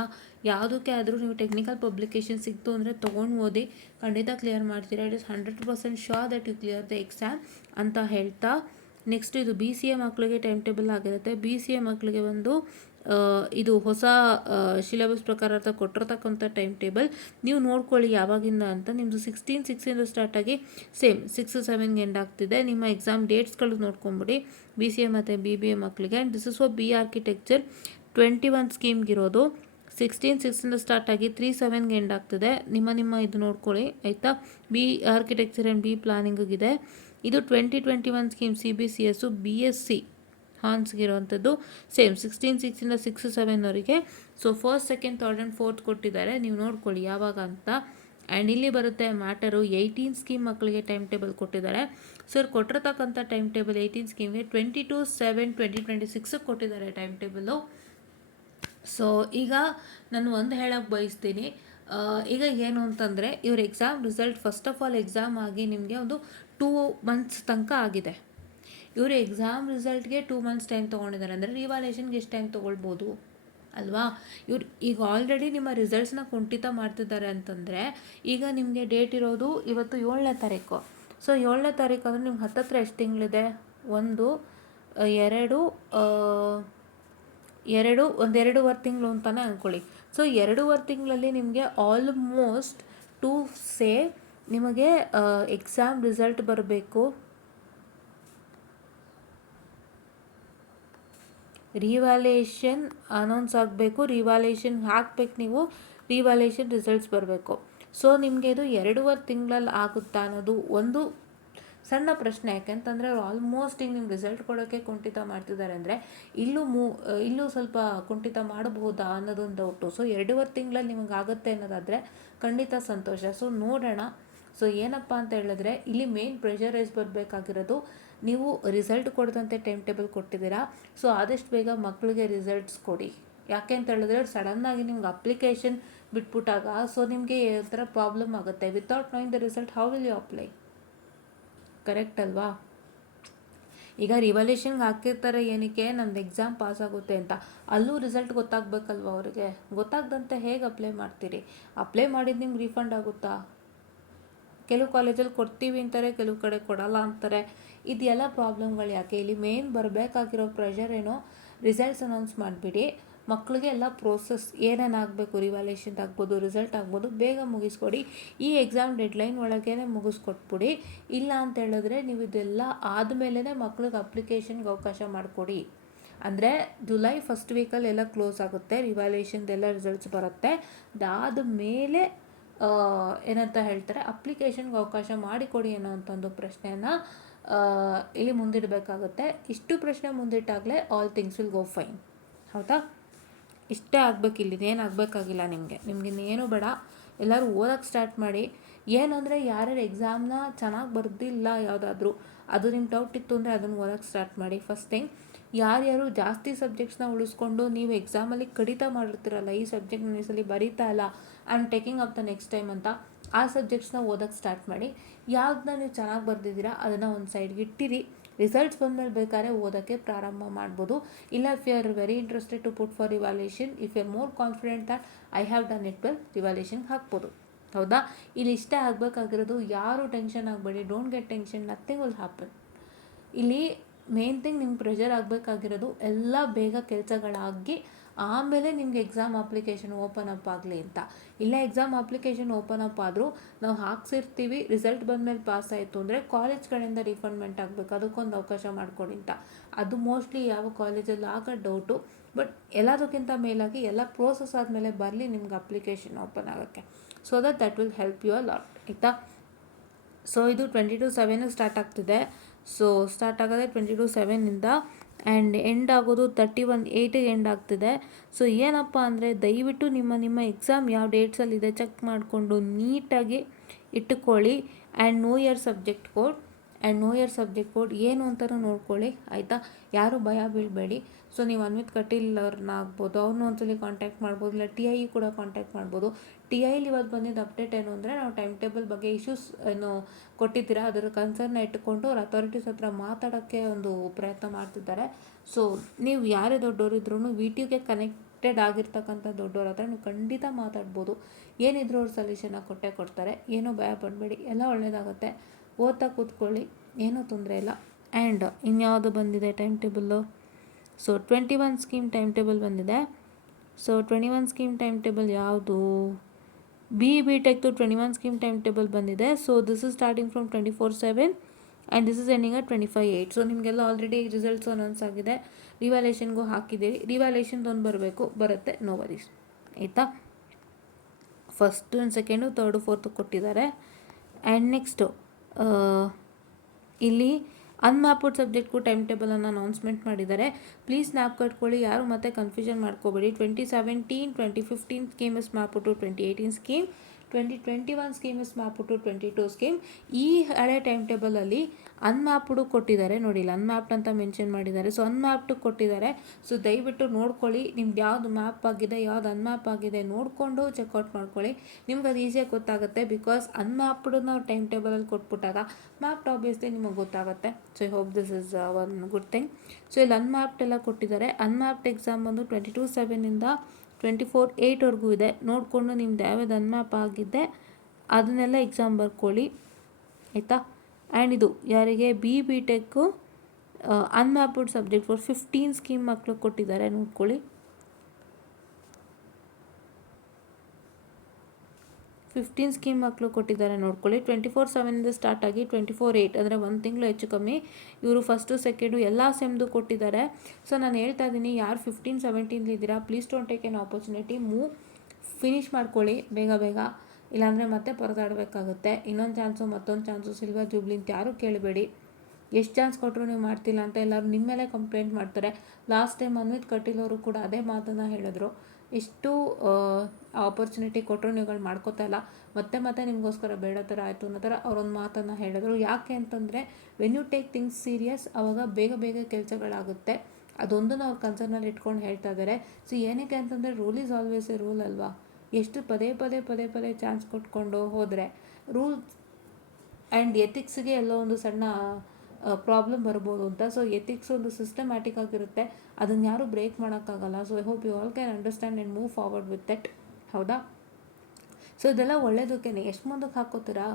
ಯಾವುದಕ್ಕೆ ಆದರೂ ನೀವು ಟೆಕ್ನಿಕಲ್ ಪಬ್ಲಿಕೇಶನ್ ಸಿಕ್ತು ಅಂದರೆ ತೊಗೊಂಡು ಓದಿ, ಖಂಡಿತ ಕ್ಲಿಯರ್ ಮಾಡ್ತೀರಾ. It is 100% sure that you clear the exam ಅಂತ ಹೇಳ್ತಾ. ನೆಕ್ಸ್ಟ್ ಇದು BCA ಮಕ್ಕಳಿಗೆ ಟೈಮ್ ಟೇಬಲ್ ಆಗಿರುತ್ತೆ. BCA ಮಕ್ಕಳಿಗೆ ಒಂದು ಇದು ಹೊಸ ಸಿಲೆಬಸ್ ಪ್ರಕಾರ ಅಂತ ಕೊಟ್ಟಿರ್ತಕ್ಕಂಥ ಟೈಮ್ ಟೇಬಲ್ ನೀವು ನೋಡ್ಕೊಳ್ಳಿ ಯಾವಾಗಿಂದ ಅಂತ. ನಿಮ್ಮದು 16/6 ಸ್ಟಾರ್ಟ್ ಆಗಿ ಸೇಮ್ 6/7 ಎಂಡ್ ಆಗ್ತಿದೆ. ನಿಮ್ಮ ಎಕ್ಸಾಮ್ ಡೇಟ್ಸ್ಗಳು ನೋಡ್ಕೊಂಬಿಡಿ BCA ಮತ್ತು BBA ಮಕ್ಕಳಿಗೆ. And this is for B architecture 21 ಸ್ಕೀಮ್ಗಿರೋದು. 16/6 ಸ್ಟಾರ್ಟ್ ಆಗಿ 3/7 ಎಂಡ್ ಆಗ್ತಿದೆ. ನಿಮ್ಮ ಇದು ನೋಡ್ಕೊಳ್ಳಿ, ಆಯಿತಾ. B ಆರ್ಕಿಟೆಕ್ಚರ್ ಆ್ಯಂಡ್ B ಪ್ಲಾನಿಂಗಿಗಿದೆ. ಇದು 2021 ಸ್ಕೀಮ್ CBCS BSc ಹಾನ್ಸ್ಗಿರೋವಂಥದ್ದು. Same 16/6 6/7 so first, second, third and fourth ಕೊಟ್ಟಿದ್ದಾರೆ. ನೀವು ನೋಡ್ಕೊಳ್ಳಿ ಯಾವಾಗ ಅಂತ. ಆ್ಯಂಡ್ ಇಲ್ಲಿ ಬರುತ್ತೆ ಮ್ಯಾಟರು 18 ಸ್ಕೀಮ್ ಮಕ್ಕಳಿಗೆ ಟೈಮ್ ಟೇಬಲ್ ಕೊಟ್ಟಿದ್ದಾರೆ. ಸರ್ ಕೊಟ್ಟಿರ್ತಕ್ಕಂಥ ಟೈಮ್ ಟೇಬಲ್ 18 ಸ್ಕೀಮ್ಗೆ 22/7/2026 ಕೊಟ್ಟಿದ್ದಾರೆ ಟೈಮ್ ಟೇಬಲು. ಸೊ ಈಗ ನಾನು ಒಂದು ಹೇಳೋಕ್ಕೆ ಬಯಸ್ತೀನಿ. ಈಗ ಏನು ಅಂತಂದರೆ ಇವ್ರ exam result first of all exam ಆಗಿ ನಿಮಗೆ ಒಂದು 2 ಮಂತ್ಸ್ ತನಕ ಆಗಿದೆ. ಇವರು ಎಕ್ಸಾಮ್ ರಿಸಲ್ಟ್ಗೆ 2 ಮಂತ್ಸ್ ಟೈಮ್ ತೊಗೊಂಡಿದ್ದಾರೆ ಅಂದರೆ ರಿವಾಲ್ಯೂಷನ್ಗೆ ಎಷ್ಟು ಟೈಮ್ ತೊಗೊಳ್ಬೋದು ಅಲ್ವಾ. ಇವ್ರು ಈಗ ಆಲ್ರೆಡಿ ನಿಮ್ಮ ರಿಸಲ್ಟ್ಸ್ನ ಕುಂಠಿತ ಮಾಡ್ತಿದ್ದಾರೆ ಅಂತಂದರೆ, ಈಗ ನಿಮಗೆ ಡೇಟ್ ಇರೋದು ಇವತ್ತು 7ನೇ ತಾರೀಕು. ಸೊ 7ನೇ ತಾರೀಕು ಅಂದರೆ ನಿಮ್ಗೆ ಹತ್ತತ್ರ ಎಷ್ಟು ತಿಂಗಳಿದೆ? 1 2 2.5 ತಿಂಗಳು ಅಂತಲೇ ಅಂದ್ಕೊಳ್ಳಿ. ಸೊ 2.5 ತಿಂಗಳಲ್ಲಿ ನಿಮಗೆ ಆಲ್ಮೋಸ್ಟ್ ಟು ಸೇ ನಿಮಗೆ ಎಕ್ಸಾಮ್ ರಿಸಲ್ಟ್ ಬರಬೇಕು. ರಿವ್ಯಾಲ್ಯೂಯೇಷನ್ ಅನೌನ್ಸ್ ಆಗಬೇಕು, ರಿವ್ಯಾಲ್ಯೂಯೇಷನ್ ಹಾಕ್ಬೇಕು, ನೀವು ರಿವ್ಯಾಲ್ಯೂಯೇಷನ್ ರಿಸಲ್ಟ್ಸ್ ಬರಬೇಕು. ಸೊ ನಿಮಗೆ ಇದು 2.5 ತಿಂಗಳಲ್ಲಿ ಆಗುತ್ತಾ ಅನ್ನೋದು ಒಂದು ಸಣ್ಣ ಪ್ರಶ್ನೆ. ಯಾಕೆಂತಂದರೆ ಅವ್ರು ಆಲ್ಮೋಸ್ಟ್ ಈಗ ನಿಮ್ಗೆ ರಿಸಲ್ಟ್ ಕೊಡೋಕ್ಕೆ ಕುಂಠಿತ ಮಾಡ್ತಿದ್ದಾರೆ ಅಂದರೆ ಇಲ್ಲೂ ಸ್ವಲ್ಪ ಕುಂಠಿತ ಮಾಡಬಹುದಾ ಅನ್ನೋದೊಂದು ಡೌಟು. ಸೊ 2.5 ತಿಂಗಳಲ್ಲಿ ನಿಮಗೆ ಆಗುತ್ತೆ ಅನ್ನೋದಾದರೆ ಖಂಡಿತ ಸಂತೋಷ. ಸೊ ನೋಡೋಣ. ಸೊ ಏನಪ್ಪ ಅಂತ ಹೇಳಿದ್ರೆ ಇಲ್ಲಿ ಮೇನ್ ಪ್ರೆಷರೈಸ್ ಬರಬೇಕಾಗಿರೋದು, ನೀವು ರಿಸಲ್ಟ್ ಕೊಡದಂತೆ ಟೈಮ್ ಟೇಬಲ್ ಕೊಟ್ಟಿದ್ದೀರಾ. ಸೊ ಆದಷ್ಟು ಬೇಗ ಮಕ್ಕಳಿಗೆ ರಿಸಲ್ಟ್ಸ್ ಕೊಡಿ. ಯಾಕೆ ಅಂತ ಹೇಳಿದ್ರೆ ಸಡನ್ನಾಗಿ ನಿಮ್ಗೆ ಅಪ್ಲಿಕೇಶನ್ ಬಿಟ್ಬಿಟ್ಟಾಗ ಸೊ ನಿಮಗೆ ಒಂಥರ ಪ್ರಾಬ್ಲಮ್ ಆಗುತ್ತೆ. Without knowing the result how will you apply? Correct ಅಲ್ವಾ? ಈಗ ರಿವಲ್ಯೂಷನ್ಗೆ ಹಾಕಿರ್ತಾರೆ ಏನಕ್ಕೆ, ನಮ್ದು ಎಕ್ಸಾಮ್ ಪಾಸ್ ಆಗುತ್ತೆ ಅಂತ. ಅಲ್ಲೂ ರಿಸಲ್ಟ್ ಗೊತ್ತಾಗಬೇಕಲ್ವ ಅವರಿಗೆ. ಗೊತ್ತಾಗದಂತೆ ಹೇಗೆ ಅಪ್ಲೈ ಮಾಡ್ತೀರಿ? ಅಪ್ಲೈ ಮಾಡಿದ್ದು ನಿಮ್ಗೆ ರೀಫಂಡ್ ಆಗುತ್ತಾ? ಕೆಲವು ಕಾಲೇಜಲ್ಲಿ ಕೊಡ್ತೀವಿ ಅಂತಾರೆ, ಕೆಲವು ಕಡೆ ಕೊಡಲ್ಲ ಅಂತಾರೆ. ಇದೆಲ್ಲ ಪ್ರಾಬ್ಲಮ್ಗಳು ಯಾಕೆ? ಇಲ್ಲಿ ಮೇನ್ ಬರಬೇಕಾಗಿರೋ ಪ್ರೆಷರ್ ಏನೋ, ರಿಸಲ್ಟ್ಸ್ ಅನೌನ್ಸ್ ಮಾಡಿಬಿಡಿ, ಮಕ್ಕಳಿಗೆ ಎಲ್ಲ ಪ್ರೋಸೆಸ್ ಏನೇನಾಗಬೇಕು, ರಿವ್ಯಾಲ್ಯೂಯೇಷನ್ ಆಗ್ಬೋದು, ರಿಸಲ್ಟ್ ಆಗ್ಬೋದು, ಬೇಗ ಮುಗಿಸ್ಕೊಡಿ. ಈ ಎಕ್ಸಾಮ್ ಡೆಡ್ಲೈನ್ ಒಳಗೇ ಮುಗಿಸ್ಕೊಟ್ಬಿಡಿ. ಇಲ್ಲ ಅಂತ ಹೇಳಿದ್ರೆ ನೀವು ಇದೆಲ್ಲ ಆದಮೇಲೆ ಮಕ್ಳಿಗೆ ಅಪ್ಲಿಕೇಶನ್ಗೆ ಅವಕಾಶ ಮಾಡಿಕೊಡಿ. ಅಂದರೆ ಜುಲೈ ಫಸ್ಟ್ ವೀಕಲ್ಲಿ ಎಲ್ಲ ಕ್ಲೋಸ್ ಆಗುತ್ತೆ, ರಿವ್ಯಾಲ್ಯೂಯೇಷನ್ದೆಲ್ಲ ರಿಸಲ್ಟ್ಸ್ ಬರುತ್ತೆ. ಅದಾದ ಮೇಲೆ ಏನಂತ ಹೇಳ್ತಾರೆ, ಅಪ್ಲಿಕೇಶನ್ಗೆ ಅವಕಾಶ ಮಾಡಿಕೊಡಿ ಅನ್ನೋ ಒಂದು ಪ್ರಶ್ನೆಯನ್ನು ಇಲ್ಲಿ ಮುಂದಿಡಬೇಕಾಗುತ್ತೆ. ಇಷ್ಟು ಪ್ರಶ್ನೆ ಮುಂದಿಟ್ಟಾಗಲೇ all things will go fine. ಹೌದಾ? ಇಷ್ಟೇ ಆಗಬೇಕು, ಇಲ್ಲಿದೇನು ಆಗಬೇಕಾಗಿಲ್ಲ. ನಿಮಗಿನ್ನೇನು ಬೇಡ. ಎಲ್ಲರೂ ಓದೋಕ್ಕೆ ಸ್ಟಾರ್ಟ್ ಮಾಡಿ. ಏನು ಅಂದರೆ ಯಾರ್ಯಾರು ಎಕ್ಸಾಮ್ನ ಚೆನ್ನಾಗಿ ಬರೆದಿಲ್ಲ ಯಾವುದಾದ್ರೂ, ಅದು ನಿಮ್ಮ ಡೌಟ್ ಇತ್ತು ಅಂದರೆ ಅದನ್ನು ಓದೋಕ್ಕೆ ಸ್ಟಾರ್ಟ್ ಮಾಡಿ. ಫಸ್ಟ್ ಥಿಂಗ್, ಯಾರ್ಯಾರು ಜಾಸ್ತಿ ಸಬ್ಜೆಕ್ಟ್ಸ್ನ ಉಳಿಸ್ಕೊಂಡು ನೀವು ಎಕ್ಸಾಮಲ್ಲಿ ಕಡಿತ ಮಾಡಿರ್ತೀರಲ್ಲ, ಈ ಸಬ್ಜೆಕ್ಟ್ ನಾನು ಈ ಸಲ ಬರೀತಾ ಇಲ್ಲ, I am taking up the next time ಅಂತ, ಆ ಸಬ್ಜೆಕ್ಟ್ಸ್ನ ಓದೋಕ್ಕೆ ಸ್ಟಾರ್ಟ್ ಮಾಡಿ. ಯಾವುದನ್ನ ನೀವು ಚೆನ್ನಾಗಿ ಬರೆದಿದ್ದೀರಾ ಅದನ್ನು ಒಂದು ಸೈಡ್ಗೆ ಇಟ್ಟಿರಿ. ರಿಸಲ್ಟ್ಸ್ ಬಂದಮೇಲೆ ಬೇಕಾದ್ರೆ ಓದೋಕ್ಕೆ ಪ್ರಾರಂಭ ಮಾಡ್ಬೋದು. ಇಲ್ಲ, if you are very interested to put for revaluation, if you are more confident that I have done it well, ರಿವ್ಯಾಲ್ಯೂಯೇಷನ್ಗೆ ಹಾಕ್ಬೋದು. ಹೌದಾ? ಇಲ್ಲಿ ಇಷ್ಟೇ ಆಗಬೇಕಾಗಿರೋದು. ಯಾರು ಟೆನ್ಷನ್ ಆಗಬೇಡಿ, don't get tension, nothing will happen. ಇಲ್ಲಿ ಮೇನ್ ಥಿಂಗ್ ನಿಮ್ಗೆ ಪ್ರೆಷರ್ ಆಗಬೇಕಾಗಿರೋದು ಎಲ್ಲ ಬೇಗ ಕೆಲಸಗಳಾಗಿ ಆಮೇಲೆ ನಿಮ್ಗೆ ಎಕ್ಸಾಮ್ ಅಪ್ಲಿಕೇಶನ್ ಓಪನ್ ಅಪ್ ಆಗಲಿ ಅಂತ. ಇಲ್ಲ, ಎಕ್ಸಾಮ್ ಅಪ್ಲಿಕೇಶನ್ ಓಪನ್ ಅಪ್ ಆದರೂ ನಾವು ಹಾಕ್ಸಿರ್ತೀವಿ, ರಿಸಲ್ಟ್ ಬಂದಮೇಲೆ ಪಾಸ್ ಆಯಿತು ಅಂದರೆ ಕಾಲೇಜ್ ಕಡೆಯಿಂದ ರಿಫಂಡ್ಮೆಂಟ್ ಆಗಬೇಕು, ಅದಕ್ಕೊಂದು ಅವಕಾಶ ಮಾಡಿಕೊಡಿ ಅಂತ. ಅದು ಮೋಸ್ಟ್ಲಿ ಯಾವ ಕಾಲೇಜಲ್ಲಿ ಆಗೋ ಡೌಟು. ಬಟ್ ಎಲ್ಲದಕ್ಕಿಂತ ಮೇಲಾಗಿ ಎಲ್ಲ ಪ್ರೋಸೆಸ್ ಆದಮೇಲೆ ಬರಲಿ ನಿಮ್ಗೆ ಅಪ್ಲಿಕೇಶನ್ ಓಪನ್ ಆಗೋಕ್ಕೆ. So that will help you a lot. ಆಯಿತಾ? ಸೊ ಇದು 22/7 ಸ್ಟಾರ್ಟ್ ಆಗ್ತಿದೆ. ಸೊ ಸ್ಟಾರ್ಟ್ ಆಗೋದೇ 22/7 ಆ್ಯಂಡ್ ಎಂಡ್ ಆಗೋದು 31/8 ಎಂಡ್ ಆಗ್ತಿದೆ. ಸೊ ಏನಪ್ಪ ಅಂದರೆ ದಯವಿಟ್ಟು ನಿಮ್ಮ ಎಕ್ಸಾಮ್ ಯಾವ ಡೇಟ್ಸಲ್ಲಿದೆ ಚೆಕ್ ಮಾಡಿಕೊಂಡು ನೀಟಾಗಿ ಇಟ್ಟುಕೊಳ್ಳಿ. And know your subject code ಏನು ಅಂತಲೂ ನೋಡ್ಕೊಳ್ಳಿ. ಆಯಿತಾ? ಯಾರೂ ಭಯ ಬೀಳಬೇಡಿ. ಸೊ ನೀವು ಅನ್ವಿತ್ ಕಟೀಲ್ ಅವ್ರನ್ನ ಆಗ್ಬೋದು, ಅವ್ರನ್ನ ಒಂದ್ಸಲಿ ಕಾಂಟ್ಯಾಕ್ಟ್ ಮಾಡ್ಬೋದು. ಇಲ್ಲ TI ಕೂಡ ಕಾಂಟ್ಯಾಕ್ಟ್ ಮಾಡ್ಬೋದು. TIಲಿ ಇವತ್ತು ಬಂದಿದ್ದು ಅಪ್ಡೇಟ್ ಏನು ಅಂದರೆ, ನಾವು ಟೈಮ್ ಟೇಬಲ್ ಬಗ್ಗೆ ಇಶ್ಯೂಸ್ ಏನು ಕೊಟ್ಟಿದ್ದೀರಾ ಅದರ ಕನ್ಸರ್ನ ಇಟ್ಟುಕೊಂಡು ಅವ್ರ ಅಥಾರಿಟೀಸ್ ಹತ್ರ ಮಾತಾಡೋಕ್ಕೆ ಒಂದು ಪ್ರಯತ್ನ ಮಾಡ್ತಿದ್ದಾರೆ. ಸೊ ನೀವು ಯಾರೇ ದೊಡ್ಡವರಿದ್ರೂ VTUಗೆ ಕನೆಕ್ಟೆಡ್ ಆಗಿರ್ತಕ್ಕಂಥ ದೊಡ್ಡವ್ರ ಹತ್ರ ನೀವು ಖಂಡಿತ ಮಾತಾಡ್ಬೋದು. ಏನಿದ್ರು ಅವ್ರು ಸೊಲ್ಯೂಷನ್ನ ಕೊಟ್ಟೇ ಕೊಡ್ತಾರೆ. ಏನೂ ಭಯ ಪಡಬೇಡಿ, ಎಲ್ಲ ಒಳ್ಳೆಯದಾಗುತ್ತೆ. ಓದ್ತಾ ಕೂತ್ಕೊಳ್ಳಿ, ಏನೂ ತೊಂದರೆ ಇಲ್ಲ. ಆ್ಯಂಡ್ ಇನ್ಯಾವುದು ಬಂದಿದೆ time table? So 21 scheme time table ಬಂದಿದೆ. ಸೊ 21 ಸ್ಕೀಮ್ ಟೈಮ್ ಟೇಬಲ್ ಯಾವುದು? BTechದು 21 ಸ್ಕೀಮ್ ಟೈಮ್ ಟೇಬಲ್ ಬಂದಿದೆ. So this is starting from 24/7 and this is ending at 25/8. So ನಿಮಗೆಲ್ಲ ಆಲ್ರೆಡಿ ರಿಸಲ್ಟ್ಸ್ ಅನೌನ್ಸ್ ಆಗಿದೆ, ರಿವ್ಯಾಲ್ಯೂಯೇಷನ್ಗೂ ಹಾಕಿದ್ದೀರಿ. ರಿವ್ಯಾಲ್ಯೂಯೇಷನ್ದು ಒಂದು ಬರುತ್ತೆ, ನೋ ವರೀಸ್. ಆಯಿತಾ? First and second, third, fourth ಕೊಟ್ಟಿದ್ದಾರೆ. ಆ್ಯಂಡ್ ನೆಕ್ಸ್ಟು ಇಲ್ಲಿ ಅನ್ಮ್ಯಾಪ್ಡ್ ಸಬ್ಜೆಕ್ಟ್ಗೂ ಟೈಮ್ ಟೇಬಲನ್ನು ಅನೌನ್ಸ್ಮೆಂಟ್ ಮಾಡಿದ್ದಾರೆ. ಪ್ಲೀಸ್ ಸ್ನ್ಯಾಪ್ ಕಟ್ಕೊಳ್ಳಿ, ಯಾರು ಮತ್ತೆ ಕನ್ಫ್ಯೂಷನ್ ಮಾಡ್ಕೋಬೇಡಿ. 2017, 2015 scheme is map to 2018 scheme, 2021 scheme is map to 22 scheme. ಈ ಹಳೆ ಟೈಮ್ ಟೇಬಲಲ್ಲಿ ಅನ್ಮ್ಯಾಪ್ಡು ಕೊಟ್ಟಿದ್ದಾರೆ ನೋಡಿ, ಇಲ್ಲಿ ಅನ್ಮ್ಯಾಪ್ಡ್ ಅಂತ ಮೆನ್ಷನ್ ಮಾಡಿದ್ದಾರೆ. ಸೊ ಅನ್ಮ್ಯಾಪ್ಡು ಕೊಟ್ಟಿದ್ದಾರೆ. ಸೊ ದಯವಿಟ್ಟು ನೋಡ್ಕೊಳ್ಳಿ, ನಿಮ್ದು ಯಾವುದು ಮ್ಯಾಪ್ ಆಗಿದೆ, ಯಾವ್ದು ಅನ್ಮ್ಯಾಪ್ ಆಗಿದೆ ನೋಡಿಕೊಂಡು ಚೆಕ್ಔಟ್ ಮಾಡ್ಕೊಳ್ಳಿ. ನಿಮ್ಗೆ ಅದು ಈಸಿಯಾಗಿ ಗೊತ್ತಾಗುತ್ತೆ. ಬಿಕಾಸ್ ಅನ್ಮ್ಯಾಪ್ಡನ್ನ ಟೈಮ್ ಟೇಬಲಲ್ಲಿ ಕೊಟ್ಬಿಟ್ಟಾಗ ಮ್ಯಾಪ್ಡ್ ಆಬ್ವಿಯಸ್ಲಿ ನಿಮಗೆ ಗೊತ್ತಾಗುತ್ತೆ. So I hope this is one good thing. So ಇಲ್ಲಿ ಅನ್ಮ್ಯಾಪ್ಡ್ ಎಲ್ಲ ಕೊಟ್ಟಿದ್ದಾರೆ. ಅನ್ಮ್ಯಾಪ್ಡ್ ಎಕ್ಸಾಮ್ ಬಂದು 22/7 24/8 ಇದೆ. ನೋಡಿಕೊಂಡು ನಿಮ್ದು ಯಾವ್ಯಾವ್ದು ಅನ್ಮ್ಯಾಪ್ ಆಗಿದೆ ಅದನ್ನೆಲ್ಲ ಎಕ್ಸಾಮ್ ಬರ್ಕೊಳ್ಳಿ. ಆಯಿತಾ? ಆ್ಯಂಡ್ ಇದು ಯಾರಿಗೆ BTech ಅನ್ಮ್ಯಾಪ್ಡ್ ಸಬ್ಜೆಕ್ಟ್ ಫಾರ್ 15 ಸ್ಕೀಮ್ ಮಕ್ಕಳು ಕೊಟ್ಟಿದ್ದಾರೆ, ನೋಡ್ಕೊಳ್ಳಿ. 15 ಸ್ಕೀಮ್ ಮಕ್ಕಳು ಕೊಟ್ಟಿದ್ದಾರೆ, ನೋಡ್ಕೊಳ್ಳಿ. 24/7 ಸ್ಟಾರ್ಟ್ ಆಗಿ 24/8 ಅಂದರೆ 1 ತಿಂಗಳು ಹೆಚ್ಚು ಕಮ್ಮಿ. ಇವರು ಫಸ್ಟು ಸೆಕೆಂಡು ಎಲ್ಲ ಸೆಮ್ದು ಕೊಟ್ಟಿದ್ದಾರೆ. ಸೊ ನಾನು ಹೇಳ್ತಾ ಇದ್ದೀನಿ, ಯಾರು 15, 17 ಇದ್ದೀರಾ, please don't take an opportunity, finish ಮಾಡ್ಕೊಳ್ಳಿ ಬೇಗ. ಇಲ್ಲಾಂದರೆ ಮತ್ತೆ ಪರದಾಡಬೇಕಾಗುತ್ತೆ. ಇನ್ನೊಂದು ಚಾನ್ಸು ಮತ್ತೊಂದು ಚಾನ್ಸು ಸಿಲ್ವರ್ ಜೂಬ್ಲಿ ಅಂತ ಯಾರೂ ಕೇಳಬೇಡಿ. ಎಷ್ಟು ಚಾನ್ಸ್ ಕೊಟ್ಟರು ನೀವು ಮಾಡ್ತಿಲ್ಲ ಅಂತ ಎಲ್ಲರೂ ನಿಮ್ಮ ಮೇಲೆ ಕಂಪ್ಲೇಂಟ್ ಮಾಡ್ತಾರೆ. ಲಾಸ್ಟ್ ಟೈಮ್ ಅನ್ವಿತ್ ಕಟೀಲ್ ಅವರು ಕೂಡ ಅದೇ ಮಾತನ್ನು ಹೇಳಿದ್ರು. ಎಷ್ಟು ಆಪರ್ಚುನಿಟಿ ಕೊಟ್ಟರು ನೀವುಗಳು ಮಾಡ್ಕೋತಾ ಇಲ್ಲ, ಮತ್ತೆ ನಿಮಗೋಸ್ಕರ ಬೇಡ ಥರ ಆಯಿತು ಅನ್ನೋ ಥರ ಅವರೊಂದು ಮಾತನ್ನು ಹೇಳಿದ್ರು. ಯಾಕೆ ಅಂತಂದರೆ, when you take things serious ಆವಾಗ ಬೇಗ ಕೆಲಸಗಳಾಗುತ್ತೆ. ಅದೊಂದನ್ನು ಅವ್ರು ಕನ್ಸರ್ನಲ್ಲಿ ಇಟ್ಕೊಂಡು ಹೇಳ್ತಾ ಇದ್ದಾರೆ. ಸೊ ಏನಕ್ಕೆ ಅಂತಂದರೆ, rule is always A rule ಅಲ್ವಾ. ಎಷ್ಟು ಪದೇ ಚಾನ್ಸ್ ಕೊಟ್ಕೊಂಡು ಹೋದರೆ ರೂಲ್ಸ್ ಆ್ಯಂಡ್ ಎಥಿಕ್ಸ್ಗೆ ಎಲ್ಲೋ ಒಂದು ಸಣ್ಣ ಪ್ರಾಬ್ಲಮ್ ಬರ್ಬೋದು ಅಂತ. ಸೊ ಎಥಿಕ್ಸ್ ಒಂದು ಸಿಸ್ಟಮ್ಯಾಟಿಕ್ ಆಗಿರುತ್ತೆ, ಅದನ್ನು ಯಾರೂ ಬ್ರೇಕ್ ಮಾಡೋಕ್ಕಾಗಲ್ಲ. So I hope you all can understand and move forward with that. ಹೌದಾ? ಸೊ ಇದೆಲ್ಲ ಒಳ್ಳೇದಕ್ಕೇ. ಎಷ್ಟು ಮುಂದಕ್ಕೆ ಹಾಕೋತೀರಾ?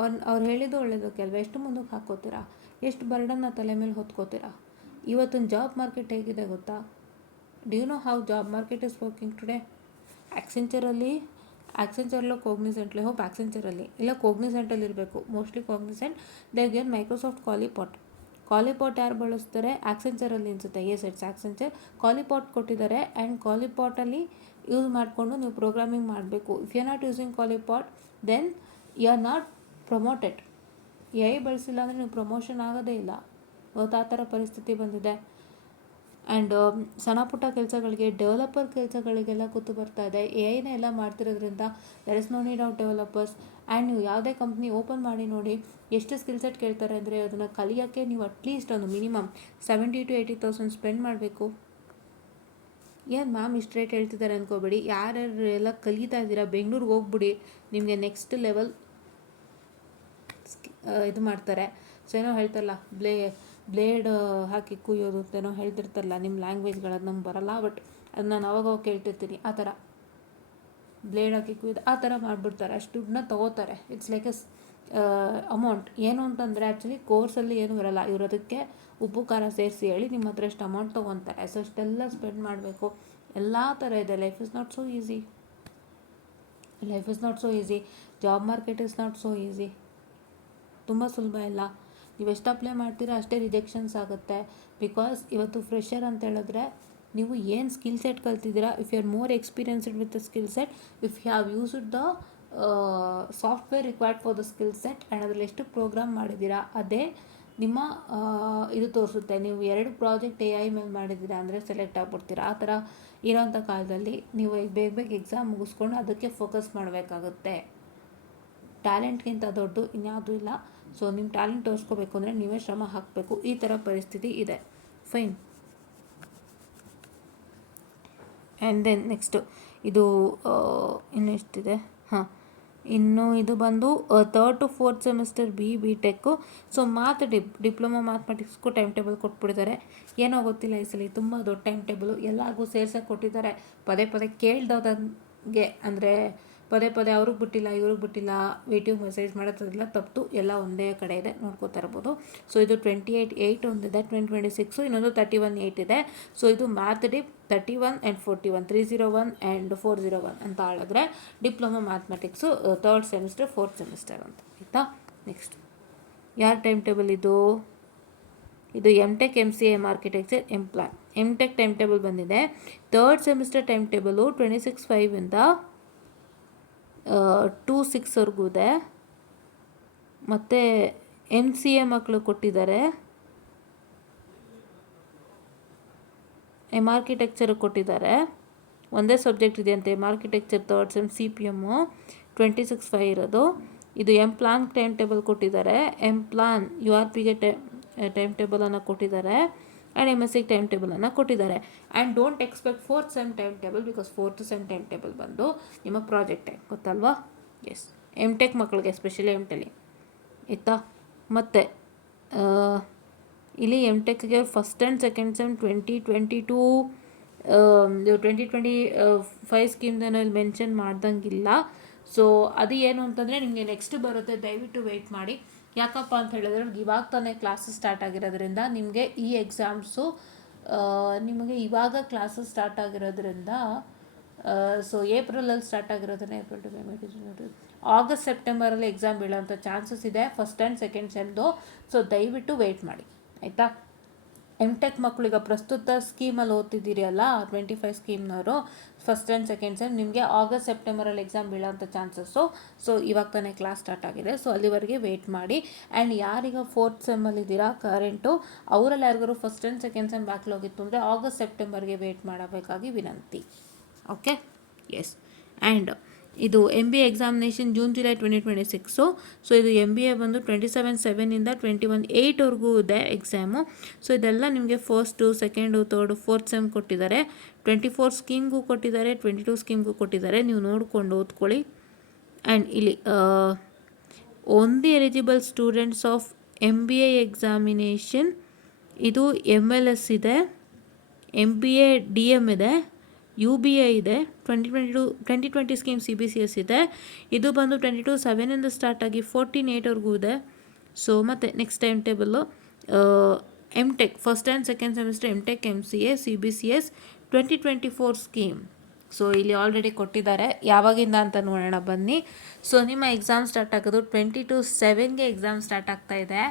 ಅವ್ರು ಹೇಳಿದ್ದು ಒಳ್ಳೇದಕ್ಕೆ ಅಲ್ವಾ? ಎಷ್ಟು ಮುಂದಕ್ಕೆ ಹಾಕ್ಕೋತೀರಾ, ಎಷ್ಟು ಬರ್ಡನ್ನ ತಲೆ ಮೇಲೆ ಹೊತ್ಕೋತೀರಾ? ಇವತ್ತಿನ ಜಾಬ್ ಮಾರ್ಕೆಟ್ ಹೇಗಿದೆ ಗೊತ್ತಾ? Do you know how job market is working today? ಆಕ್ಸೆಂಚರಲ್ಲೋ ಕೋಗ್ನಿಸೆಂಟ್ಲಿ, ಹೋಪ್ ಆಕ್ಸೆಂಚರಲ್ಲಿ ಇಲ್ಲ ಕೋಗ್ನಿಸೆಂಟಲ್ಲಿ ಇರಬೇಕು, mostly Cognizant. They give Microsoft Copilot ಯಾರು ಬಳಸ್ತಾರೆ? ಆಕ್ಸೆಂಚರಲ್ಲಿ ಅನಿಸುತ್ತೆ. S, it's Accenture. ಕಾಲಿಪಾಟ್ ಕೊಟ್ಟಿದ್ದಾರೆ ಆ್ಯಂಡ್ ಕಾಲಿಪಾಟಲ್ಲಿ ಯೂಸ್ ಮಾಡಿಕೊಂಡು ನೀವು ಪ್ರೋಗ್ರಾಮಿಂಗ್ ಮಾಡಬೇಕು. If you are not using Copilot then you are not promoted. A I ಬಳಸಿಲ್ಲ ಅಂದರೆ ನೀವು ಪ್ರಮೋಷನ್ ಆಗೋದೇ ಇಲ್ಲ. ಇವತ್ತು ಆ ಥರ ಪರಿಸ್ಥಿತಿ ಬಂದಿದೆ. ಆ್ಯಂಡ್ ಸಣ್ಣ ಪುಟ್ಟ ಕೆಲಸಗಳಿಗೆ, ಡೆವಲಪರ್ ಕೆಲಸಗಳಿಗೆಲ್ಲ ಕೂತು ಬರ್ತಾ ಇದೆ. ಎ ಐನ ಎಲ್ಲ ಮಾಡ್ತಿರೋದ್ರಿಂದ there is no need of developers. And ನೀವು ಯಾವುದೇ ಕಂಪ್ನಿ ಓಪನ್ ಮಾಡಿ ನೋಡಿ, ಎಷ್ಟು ಸ್ಕಿಲ್ ಸೆಟ್ ಕೇಳ್ತಾರೆ ಅಂದರೆ ಅದನ್ನು ಕಲಿಯೋಕ್ಕೆ ನೀವು ಅಟ್ಲೀಸ್ಟ್ ಒಂದು ಮಿನಿಮಮ್ 70,000 to 80,000 ಸ್ಪೆಂಡ್ ಮಾಡಬೇಕು. ಏನು ಮ್ಯಾಮ್ ಇಷ್ಟು ರೇಟ್ ಹೇಳ್ತಿದ್ದಾರೆ ಅಂದ್ಕೋಬೇಡಿ. ಯಾರ್ಯಾರು ಎಲ್ಲ ಕಲಿತಾ ಇದ್ದೀರಾ ಬೆಂಗಳೂರಿಗೆ ಹೋಗ್ಬಿಡಿ, ನಿಮಗೆ ನೆಕ್ಸ್ಟ್ ಲೆವೆಲ್ ಇದು ಮಾಡ್ತಾರೆ. ಸೊ ಏನೋ ಹೇಳ್ತಾರಲ್ಲ, ಬ್ಲೇಡ್ ಹಾಕಿ ಕುಯ್ಯೋದು ಅಂತೇನೋ ಹೇಳ್ತಿರ್ತಾರಲ್ಲ ನಿಮ್ಮ ಲ್ಯಾಂಗ್ವೇಜ್ಗಳು, ನಮ್ಗೆ ಬರಲ್ಲ, ಬಟ್ ಅದು ನಾನು ಅವಾಗ ಕೇಳ್ತಿರ್ತೀನಿ. ಆ ಥರ ಬ್ಲೇಡ್ ಹಾಕಿ ಕುಯ್ಯೋದು ಆ ಥರ ಮಾಡಿಬಿಡ್ತಾರೆ. ಅಷ್ಟು ದುಡ್ಡನ್ನ ತೊಗೋತಾರೆ. It's like A amount. ಏನು ಅಂತಂದರೆ ಆ್ಯಕ್ಚುಲಿ ಕೋರ್ಸಲ್ಲಿ ಏನೂ ಇರಲ್ಲ, ಇವರು ಅದಕ್ಕೆ ಉಪ್ಪು ಖಾರ ಸೇರಿಸಿ ಹೇಳಿ ನಿಮ್ಮ ಹತ್ರ ಎಷ್ಟು ಅಮೌಂಟ್ ತೊಗೊತಾರೆ. ಸೊ ಅಷ್ಟೆಲ್ಲ ಸ್ಪೆಂಡ್ ಮಾಡಬೇಕು. ಎಲ್ಲ ಥರ ಇದೆ. Life is not so easy. Job market is not so easy. ತುಂಬ ಸುಲಭ ಇಲ್ಲ. ನೀವು ಎಷ್ಟು ಅಪ್ಲೈ ಮಾಡ್ತೀರಾ ಅಷ್ಟೇ ರಿಜೆಕ್ಷನ್ಸ್ ಆಗುತ್ತೆ. ಬಿಕಾಸ್ ಇವತ್ತು ಫ್ರೆಷರ್ ಅಂತ ಹೇಳಿದ್ರೆ ನೀವು ಏನು ಸ್ಕಿಲ್ ಸೆಟ್ ಕಲ್ತಿದ್ದೀರಾ, if you are more experienced with the skill set, if you have used the software required for the skill set and ಅದರಲ್ಲಿ ಎಷ್ಟು ಪ್ರೋಗ್ರಾಮ್ ಮಾಡಿದ್ದೀರಾ ಅದೇ ನಿಮ್ಮ ಇದು ತೋರಿಸುತ್ತೆ. ನೀವು 2 ಪ್ರಾಜೆಕ್ಟ್ ಎ ಐ ಮೇಲೆ ಮಾಡಿದ್ದೀರಾ ಅಂದರೆ ಸೆಲೆಕ್ಟ್ ಆಗಿಬಿಡ್ತೀರಾ. ಆ ಥರ ಇರೋಂಥ ಕಾಲದಲ್ಲಿ ನೀವು ಬೇಗ ಎಕ್ಸಾಮ್ ಮುಗಿಸ್ಕೊಂಡು ಅದಕ್ಕೆ ಫೋಕಸ್ ಮಾಡಬೇಕಾಗುತ್ತೆ. ಟ್ಯಾಲೆಂಟ್ಗಿಂತ ದೊಡ್ಡ ಇನ್ಯಾವುದೂ ಇಲ್ಲ. ಸೊ ನಿಮ್ಮ ಟ್ಯಾಲೆಂಟ್ ತೋರಿಸ್ಕೋಬೇಕು ಅಂದರೆ ನೀವೇ ಶ್ರಮ ಹಾಕಬೇಕು. ಈ ಥರ ಪರಿಸ್ಥಿತಿ ಇದೆ. ಫೈನ್. ಆ್ಯಂಡ್ ದೆನ್ ನೆಕ್ಸ್ಟು ಇದು ಇನ್ನು ಎಷ್ಟಿದೆ? ಇನ್ನು ಇದು ಬಂದು 3rd to 4th semester B tech. So diploma ಮ್ಯಾಥಮೆಟಿಕ್ಸ್ಗೂ ಟೈಮ್ ಟೇಬಲ್ ಕೊಟ್ಬಿಟ್ಟಿದ್ದಾರೆ. ಏನೋ ಗೊತ್ತಿಲ್ಲ, ಈ ಸಲ ತುಂಬ ದೊಡ್ಡ ಟೈಮ್ ಟೇಬಲು ಎಲ್ಲರಿಗೂ ಸೇರ್ಸೋಕೆ ಕೊಟ್ಟಿದ್ದಾರೆ. ಪದೇ ಕೇಳ್ದೋದಂಗೆ ಅಂದರೆ ಪದೇ ಅವ್ರಿಗೆ ಬಿಟ್ಟಿಲ್ಲ ಇವ್ರಿಗೆ ಬಿಟ್ಟಿಲ್ಲ ವೇಟಿವ್ ಮೆಸೇಜ್ ಮಾಡೋದ್ರೆಲ್ಲ ತಪ್ಪು. ಎಲ್ಲ ಒಂದೇ ಕಡೆ ಇದೆ, ನೋಡ್ಕೋತಾ ಇರ್ಬೋದು. ಸೊ ಇದು 28/8 ಒಂದಿದೆ, 2026 ಇನ್ನೊಂದು 31/8 ಇದೆ. ಸೊ ಇದು ಮ್ಯಾಥ್ ಡಿಪ್ 31 and 41, 301 and 401 ಅಂತ ಹೇಳಿದ್ರೆ diploma mathematics 3rd semester 4th semester ಅಂತ. ಆಯಿತಾ? ನೆಕ್ಸ್ಟ್ ಯಾರ ಟೈಮ್ ಟೇಬಲ್ ಇದು MTech MCA architecture MTech time table ಬಂದಿದೆ. 3rd ಸೆಮಿಸ್ಟರ್ ಟೈಮ್ ಟೇಬಲು 26/5 ಇಂದ 2/6ವರೆಗೂ ಇದೆ. ಮತ್ತು MCA ಮಕ್ಕಳು ಕೊಟ್ಟಿದ್ದಾರೆ, ಆರ್ಕಿಟೆಕ್ಚರ್ ಕೊಟ್ಟಿದ್ದಾರೆ. ಒಂದೇ ಸಬ್ಜೆಕ್ಟ್ ಇದೆ ಅಂತೆ, ಆರ್ಕಿಟೆಕ್ಚರ್ 3rd ಸೆಮ್ CPM 26/5 ಇರೋದು. ಇದು ಪ್ಲಾನ್ ಟೈಮ್ ಟೇಬಲ್ ಕೊಟ್ಟಿದ್ದಾರೆ. ಪ್ಲಾನ್ URPಗೆ ಟೈಮ್ ಟೇಬಲನ್ನು ಕೊಟ್ಟಿದ್ದಾರೆ ಆ್ಯಂಡ್ MSc ಟೈಮ್ ಟೇಬಲನ್ನು ಕೊಟ್ಟಿದ್ದಾರೆ. And don't expect 4th sem time table, because 4th sem time table ಬಂದು ನಿಮ್ಮ ಪ್ರಾಜೆಕ್ಟ್ ಟೈಮ್, ಗೊತ್ತಲ್ವಾ? ಎಸ್, MTech ಮಕ್ಕಳಿಗೆ ಎಸ್ಪೆಷಲಿ MTech. ಆಯಿತಾ? ಮತ್ತು ಇಲ್ಲಿ MTechಗೆ ಫಸ್ಟ್ ಆ್ಯಂಡ್ ಸೆಕೆಂಡ್ ಸೆಮ್ 2022 2025 ಸ್ಕೀಮ್ದೇನೋ ಇಲ್ಲಿ ಮೆನ್ಷನ್ ಮಾಡ್ದಂಗಿಲ್ಲ. ಸೊ ಅದು ಏನು ಅಂತಂದರೆ ನಿಮಗೆ ನೆಕ್ಸ್ಟ್ ಬರುತ್ತೆ, ದಯವಿಟ್ಟು ವೆಯ್ಟ್ ಮಾಡಿ. ಯಾಕಪ್ಪ ಅಂತ ಹೇಳಿದ್ರೆ ಇವಾಗ ತಾನೇ ಕ್ಲಾಸಸ್ ಸ್ಟಾರ್ಟ್ ಆಗಿರೋದ್ರಿಂದ ನಿಮಗೆ ಈ ಎಕ್ಸಾಮ್ಸು ನಿಮಗೆ ಇವಾಗ ಕ್ಲಾಸಸ್ ಸ್ಟಾರ್ಟ್ ಆಗಿರೋದ್ರಿಂದ ಸೊ ಏಪ್ರಿಲಲ್ಲಿ ಸ್ಟಾರ್ಟ್ ಆಗಿರೋದನ್ನ ಏಪ್ರಿಲ್ ಟು ಮೇ ಆಗಸ್ಟ್ ಸೆಪ್ಟೆಂಬರಲ್ಲಿ ಎಕ್ಸಾಮ್ ಬೀಳೋಂಥ ಚಾನ್ಸಸ್ ಇದೆ ಫಸ್ಟ್ ಆ್ಯಂಡ್ ಸೆಕೆಂಡ್ ಸೆಮ್ದು. ಸೊ ದಯವಿಟ್ಟು ವೆಯ್ಟ್ ಮಾಡಿ. ಆಯಿತಾ? MTech ಮಕ್ಕಳಿಗೆ ಪ್ರಸ್ತುತ ಸ್ಕೀಮಲ್ಲಿ ಓದ್ತಿದ್ದೀರಿ ಅಲ್ಲ, 25 ಸ್ಕೀಮ್ನವರು ಫಸ್ಟ್ ಆ್ಯಂಡ್ ಸೆಕೆಂಡ್ ಸೆಮ್, ನಿಮಗೆ ಆಗಸ್ಟ್ ಸೆಪ್ಟೆಂಬರಲ್ಲಿ ಎಕ್ಸಾಮ್ ಬೀಳೋಂಥ ಚಾನ್ಸಸ್ಸು. ಸೊ ಇವಾಗ ತಾನೇ ಕ್ಲಾಸ್ ಸ್ಟಾರ್ಟ್ ಆಗಿದೆ. ಸೊ ಅಲ್ಲಿವರೆಗೆ ವೆಯ್ಟ್ ಮಾಡಿ. ಆ್ಯಂಡ್ ಯಾರೀಗ 4th ಸೆಮ್ಮಲ್ಲಿದ್ದೀರಾ ಕರೆಂಟು, ಅವರಲ್ಲಿ ಯಾರಿಗಾರು ಫಸ್ಟ್ ಆ್ಯಂಡ್ ಸೆಕೆಂಡ್ ಸೆಮ್ ಬ್ಯಾಕ್ಲಾಗಿತ್ತು ಅಂದರೆ ಆಗಸ್ಟ್ ಸೆಪ್ಟೆಂಬರ್ಗೆ ವೆಯ್ಟ್ ಮಾಡಬೇಕಾಗಿ ವಿನಂತಿ. ಓಕೆ? ಎಸ್. ಆ್ಯಂಡ್ ಇದು MBA ಎಕ್ಸಾಮಿನೇಷನ್ ಜೂನ್-ಜುಲೈ 2026. ಸೊ ಇದು MBA ಬಂದು 27/7 21/8ವರೆಗೂ ಇದೆ ಎಕ್ಸಾಮು. ಸೊ ಇದೆಲ್ಲ ನಿಮಗೆ 1st, 2nd, 3rd, 4th sem ಕೊಟ್ಟಿದ್ದಾರೆ. 24 ಸ್ಕೀಮ್ಗೂ ಕೊಟ್ಟಿದ್ದಾರೆ, 22 ಸ್ಕೀಮ್ಗೂ ಕೊಟ್ಟಿದ್ದಾರೆ. ನೀವು ನೋಡಿಕೊಂಡು ಓದ್ಕೊಳ್ಳಿ. ಆ್ಯಂಡ್ ಇಲ್ಲಿ only eligible students of MBA examination ಇದು MLS ಇದೆ, MBA DM ಇದೆ, UBA ಇದೆ, 2020 ಸ್ಕೀಮ್ CBCS ಇದೆ. ಇದು ಬಂದು 22/7 ಸ್ಟಾರ್ಟ್ ಆಗಿ 14/8 ಇದೆ. ಸೊ ಮತ್ತು next time table MTech first and second semester MTech MCA CBCS 2024 scheme. So ಇಲ್ಲಿ ಆಲ್ರೆಡಿ ಕೊಟ್ಟಿದ್ದಾರೆ, ಯಾವಾಗಿಂದ ಅಂತ ನೋಡೋಣ ಬನ್ನಿ. ಸೊ ನಿಮ್ಮ ಎಕ್ಸಾಮ್ ಸ್ಟಾರ್ಟ್ ಆಗೋದು 22/7 ಎಕ್ಸಾಮ್ ಸ್ಟಾರ್ಟ್ ಆಗ್ತಾ ಇದೆ.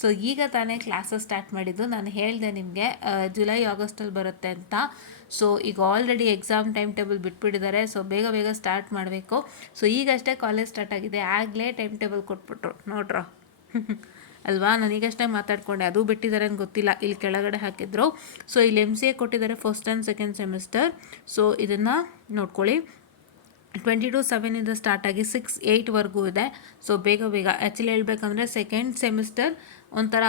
ಸೊ ಈಗ ತಾನೇ ಕ್ಲಾಸಸ್ ಸ್ಟಾರ್ಟ್ ಮಾಡಿದ್ದು. ನಾನು ಹೇಳಿದೆ ನಿಮಗೆ ಜುಲೈ ಆಗಸ್ಟಲ್ಲಿ ಬರುತ್ತೆ ಅಂತ. ಸೊ ಈಗ ಆಲ್ರೆಡಿ ಎಕ್ಸಾಮ್ ಟೈಮ್ ಟೇಬಲ್ ಬಿಟ್ಬಿಟ್ಟಿದ್ದಾರೆ. ಸೊ ಬೇಗ ಬೇಗ ಸ್ಟಾರ್ಟ್ ಮಾಡಬೇಕು. ಸೊ ಈಗಷ್ಟೇ ಕಾಲೇಜ್ ಸ್ಟಾರ್ಟ್ ಆಗಿದೆ, ಆಗಲೇ ಟೈಮ್ ಟೇಬಲ್ ಕೊಟ್ಬಿಟ್ರು ನೋಡ್ರ ಅಲ್ವಾ. ನಾನೀಗಷ್ಟೇ ಮಾತಾಡ್ಕೊಂಡೆ, ಅದು ಬಿಟ್ಟಿದ್ದಾರೆ ಅಂತ ಗೊತ್ತಿಲ್ಲ, ಇಲ್ಲಿ ಕೆಳಗಡೆ ಹಾಕಿದ್ರು. ಸೊ ಇಲ್ಲಿ MCA ಕೊಟ್ಟಿದ್ದಾರೆ first and second semester. So ಇದನ್ನು ನೋಡ್ಕೊಳ್ಳಿ, 22/7 ಸ್ಟಾರ್ಟ್ ಆಗಿ 6/8 ಇದೆ. ಸೊ ಬೇಗ ಬೇಗ ಆ್ಯಕ್ಚುಲಿ ಹೇಳ್ಬೇಕಂದ್ರೆ ಸೆಕೆಂಡ್ ಸೆಮಿಸ್ಟರ್ ಒಂಥರ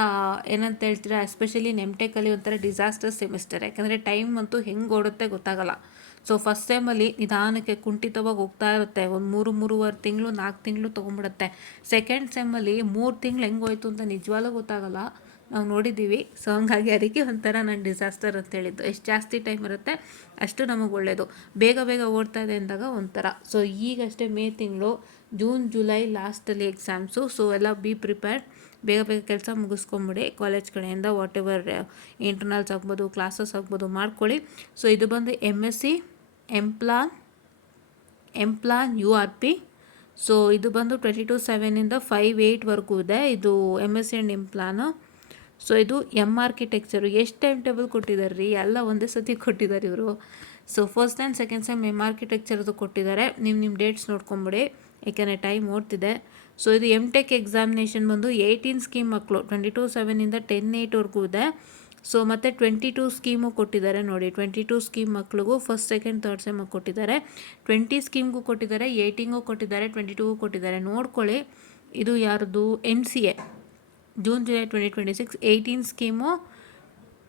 ಏನಂತ ಹೇಳ್ತೀರಾ, ಎಸ್ಪೆಷಲಿ ನೆಮ್ಟೆಕಲ್ಲಿ ಒಂಥರ ಡಿಸಾಸ್ಟರ್ ಸೆಮಿಸ್ಟರ್. ಯಾಕಂದರೆ ಟೈಮ್ ಅಂತೂ ಹೆಂಗೆ ಓಡುತ್ತೆ ಗೊತ್ತಾಗಲ್ಲ. ಸೊ ಫಸ್ಟ್ ಸೆಮಲ್ಲಿ ನಿಧಾನಕ್ಕೆ ಕುಂಠಿತವಾಗಿ ಹೋಗ್ತಾ ಇರುತ್ತೆ, ಒಂದು 3-3.5 ತಿಂಗಳು 4 ತಿಂಗಳು ತೊಗೊಂಬಿಡುತ್ತೆ. ಸೆಕೆಂಡ್ ಸೆಮ್ಮಲ್ಲಿ 3 ತಿಂಗಳು ಹೆಂಗೆ ಹೋಯ್ತು ಅಂತ ನಿಜವಾಗ್ಲೂ ಗೊತ್ತಾಗಲ್ಲ, ನಾವು ನೋಡಿದ್ದೀವಿ. ಸೊ ಹಂಗಾಗಿ ಅದಕ್ಕೆ ಒಂಥರ ನಾನು ಡಿಸಾಸ್ಟರ್ ಅಂತ ಹೇಳಿದ್ದು. ಎಷ್ಟು ಜಾಸ್ತಿ ಟೈಮ್ ಇರುತ್ತೆ ಅಷ್ಟು ನಮಗೆ ಒಳ್ಳೆಯದು. ಬೇಗ ಬೇಗ ಓಡ್ತಾ ಇದೆ ಅಂದಾಗ ಒಂಥರ. ಸೊ ಈಗಷ್ಟೇ ಮೇ ತಿಂಗಳು, ಜೂನ್ ಜುಲೈ ಲಾಸ್ಟಲ್ಲಿ ಎಕ್ಸಾಮ್ಸು. ಸೊ ಎಲ್ಲ ಬಿ ಪ್ರಿಪೇರ್ಡ್, ಬೇಗ ಬೇಗ ಕೆಲಸ ಮುಗಿಸ್ಕೊಂಬಿಡಿ. ಕಾಲೇಜ್ ಕಡೆಯಿಂದ ವಾಟ್ ಎವರ್ ಇಂಟರ್ನಲ್ಸ್ ಆಗ್ಬೋದು, ಕ್ಲಾಸಸ್ ಆಗ್ಬೋದು ಮಾಡ್ಕೊಳ್ಳಿ. ಸೊ ಇದು ಬಂದು MSc ಎಂಪ್ಲಾನ್ URP. ಸೊ ಇದು ಬಂದು 22/7 5/8 ಇದೆ. ಇದು MSc ಆ್ಯಂಡ್ ಎಂಪ್ಲಾನು. ಸೊ ಇದು ಆರ್ಕಿಟೆಕ್ಚರು. ಎಷ್ಟು ಟೈಮ್ ಟೇಬಲ್ ಕೊಟ್ಟಿದ್ದಾರೆ ರೀ, ಎಲ್ಲ ಒಂದೇ ಸತಿ ಕೊಟ್ಟಿದ್ದಾರೆ ಇವರು. So first and second sem ಆರ್ಕಿಟೆಕ್ಚರ್ದು ಕೊಟ್ಟಿದ್ದಾರೆ. ನಿಮ್ಮ ಡೇಟ್ಸ್ ನೋಡ್ಕೊಂಬಿಡಿ, ಏಕೆಂದರೆ ಟೈಮ್ ಓಡ್ತಿದೆ. ಸೊ ಇದು MTech ಎಕ್ಸಾಮಿನೇಷನ್ ಬಂದು 18 ಸ್ಕೀಮ್ ಮಕ್ಕಳು 22/7 10/8 ಇದೆ. ಸೊ ಮತ್ತು 22 ಸ್ಕೀಮು ಕೊಟ್ಟಿದ್ದಾರೆ ನೋಡಿ. 22 ಸ್ಕೀಮ್ ಮಕ್ಳಿಗೂ ಫಸ್ಟ್ ಸೆಕೆಂಡ್ ಥರ್ಡ್ ಸೆಮ್ಗೆ ಕೊಟ್ಟಿದ್ದಾರೆ. 20 ಸ್ಕೀಮ್ಗೂ ಕೊಟ್ಟಿದ್ದಾರೆ, 18ಗೂ ಕೊಟ್ಟಿದ್ದಾರೆ, 22ಗೂ ಕೊಟ್ಟಿದ್ದಾರೆ. ನೋಡ್ಕೊಳ್ಳಿ, ಇದು ಯಾರ್ದು MCA June July 2026. 18 scheme,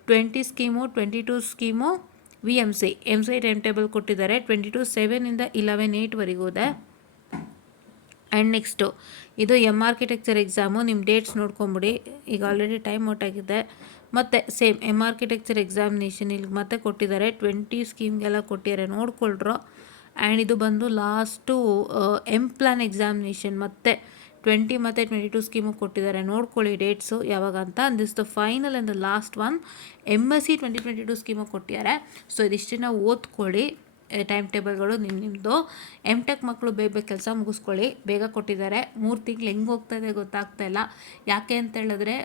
20 scheme, 22 scheme MCA time table ಕೊಟ್ಟಿದ್ದಾರೆ. 22/7 11/8 ಇದೆ. ಆ್ಯಂಡ್ ನೆಕ್ಸ್ಟು ಇದು ಆರ್ಕಿಟೆಕ್ಚರ್ ಎಕ್ಸಾಮು. ನಿಮ್ಮ ಡೇಟ್ಸ್ ನೋಡ್ಕೊಂಬಿಡಿ, ಈಗ ಆಲ್ರೆಡಿ ಟೈಮ್ ಔಟ್ ಆಗಿದೆ. ಮತ್ತು ಸೇಮ್ ಆರ್ಕಿಟೆಕ್ಚರ್ ಎಕ್ಸಾಮಿನೇಷನ್ ಇಲ್ಲಿ ಮತ್ತೆ ಕೊಟ್ಟಿದ್ದಾರೆ. 20 ಸ್ಕೀಮ್ಗೆಲ್ಲ ಕೊಟ್ಟಿದ್ದಾರೆ, ನೋಡ್ಕೊಳ್ರು. ಆ್ಯಂಡ್ ಇದು ಬಂದು ಲಾಸ್ಟು ಎಂಪ್ಲಾನ್ ಎಕ್ಸಾಮಿನೇಷನ್ ಮತ್ತು 20 ಮತ್ತು 22 ಸ್ಕೀಮು ಕೊಟ್ಟಿದ್ದಾರೆ. ನೋಡ್ಕೊಳ್ಳಿ ಡೇಟ್ಸು ಯಾವಾಗ ಅಂತ. This the final and the last one MSc 2022 scheme ಕೊಟ್ಟಿದ್ದಾರೆ. ಸೊ ಇದಿಷ್ಟನ್ನ ಓದ್ಕೊಳ್ಳಿ, ಟೈಮ್ ಟೇಬಲ್ಗಳು ನಿಮ್ಮದು. MTech ಮಕ್ಕಳು ಬೇಗ ಬೇಗ ಕೆಲಸ ಮುಗಿಸ್ಕೊಳ್ಳಿ, ಬೇಗ ಕೊಟ್ಟಿದ್ದಾರೆ. 3 ತಿಂಗಳು ಹೆಂಗೆ ಹೋಗ್ತಾಯಿದೆ ಗೊತ್ತಾಗ್ತಾ ಇಲ್ಲ. ಯಾಕೆ ಅಂತ ಹೇಳಿದ್ರೆ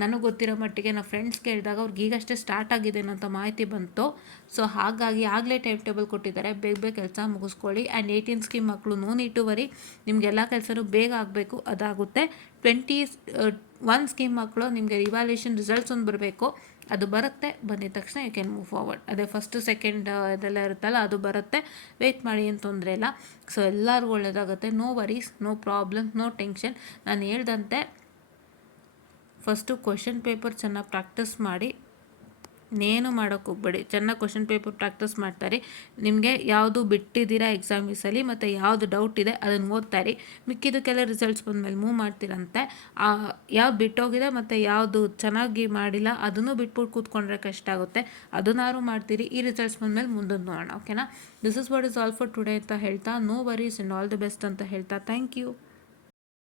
ನನಗೆ ಗೊತ್ತಿರೋ ಮಟ್ಟಿಗೆ ನಾವು ಫ್ರೆಂಡ್ಸ್ ಕೇಳಿದಾಗ ಅವ್ರಿಗೆ ಈಗಷ್ಟೇ ಸ್ಟಾರ್ಟ್ ಆಗಿದೆ ಅನ್ನೋಂಥ ಮಾಹಿತಿ ಬಂತು. ಸೊ ಹಾಗಾಗಿ ಆಗಲೇ ಟೈಮ್ ಟೇಬಲ್ ಕೊಟ್ಟಿದ್ದಾರೆ, ಬೇಗ ಬೇಗ ಕೆಲಸ ಮುಗಿಸ್ಕೊಳ್ಳಿ. ಆ್ಯಂಡ್ 18 ಸ್ಕೀಮ್ ಮಕ್ಕಳು ನೋ ನೀಡ್ ಟು ವರಿ, ನಿಮಗೆಲ್ಲ ಕೆಲಸನೂ ಬೇಗ ಆಗಬೇಕು, ಅದಾಗುತ್ತೆ. 21 ಸ್ಕೀಮ್ ಮಕ್ಕಳು ನಿಮಗೆ ರಿವ್ಯಾಲ್ಯೂಷನ್ ರಿಸಲ್ಟ್ಸ್ ಒಂದು ಬರಬೇಕು, ಅದು ಬರುತ್ತೆ. ಬಂದಿದ ತಕ್ಷಣ ಯು ಕ್ಯಾನ್ ಮೂವ್ ಫಾರ್ವರ್ಡ್. ಅದೇ ಫಸ್ಟ್ ಸೆಕೆಂಡ್ ಇದೆಲ್ಲ ಇರುತ್ತಲ್ಲ, ಅದು ಬರುತ್ತೆ, ವೆಯ್ಟ್ ಮಾಡಿ, ಏನು ತೊಂದರೆ ಇಲ್ಲ. ಸೊ ಎಲ್ಲರಿಗೂ ಒಳ್ಳೆಯದಾಗುತ್ತೆ. No worries, no problem, no tension. ನಾನು ಹೇಳ್ದಂತೆ ಫಸ್ಟು ಕ್ವಶನ್ ಪೇಪರ್ ಚೆನ್ನಾಗಿ ಪ್ರಾಕ್ಟೀಸ್ ಮಾಡಿ, ಇನ್ನೇನು ಮಾಡೋಕ್ಕೆ ಹೋಗ್ಬೇಡಿ. ಚೆನ್ನಾಗಿ ಕ್ವಶನ್ ಪೇಪರ್ ಪ್ರಾಕ್ಟೀಸ್ ಮಾಡ್ತಾರೆ. ನಿಮಗೆ ಯಾವುದು ಬಿಟ್ಟಿದ್ದೀರಾ ಎಕ್ಸಾಮಿಸಲ್ಲಿ ಮತ್ತು ಯಾವುದು ಡೌಟ್ ಇದೆ ಅದನ್ನು ಓದ್ತಾರೆ. ಮಿಕ್ಕಿದ್ದಕ್ಕೆಲ್ಲ ರಿಸಲ್ಟ್ಸ್ ಬಂದಮೇಲೆ ಮೂವ್ ಮಾಡ್ತೀರಂತೆ. ಯಾವ್ದು ಬಿಟ್ಟೋಗಿದೆ ಮತ್ತು ಯಾವುದು ಚೆನ್ನಾಗಿ ಮಾಡಿಲ್ಲ ಅದನ್ನು ಬಿಟ್ಬಿಟ್ಟು ಕೂತ್ಕೊಂಡ್ರೆ ಕಷ್ಟ ಆಗುತ್ತೆ. ಅದನ್ನಾರು ಮಾಡ್ತೀರಿ. ಈ ರಿಸಲ್ಟ್ಸ್ ಬಂದಮೇಲೆ ಮುಂದೊಂದು ನೋಡೋಣ, ಓಕೆನಾ. This is what is all for today ಅಂತ ಹೇಳ್ತಾ, no worries and all the best ಅಂತ ಹೇಳ್ತಾ, ಥ್ಯಾಂಕ್ ಯು.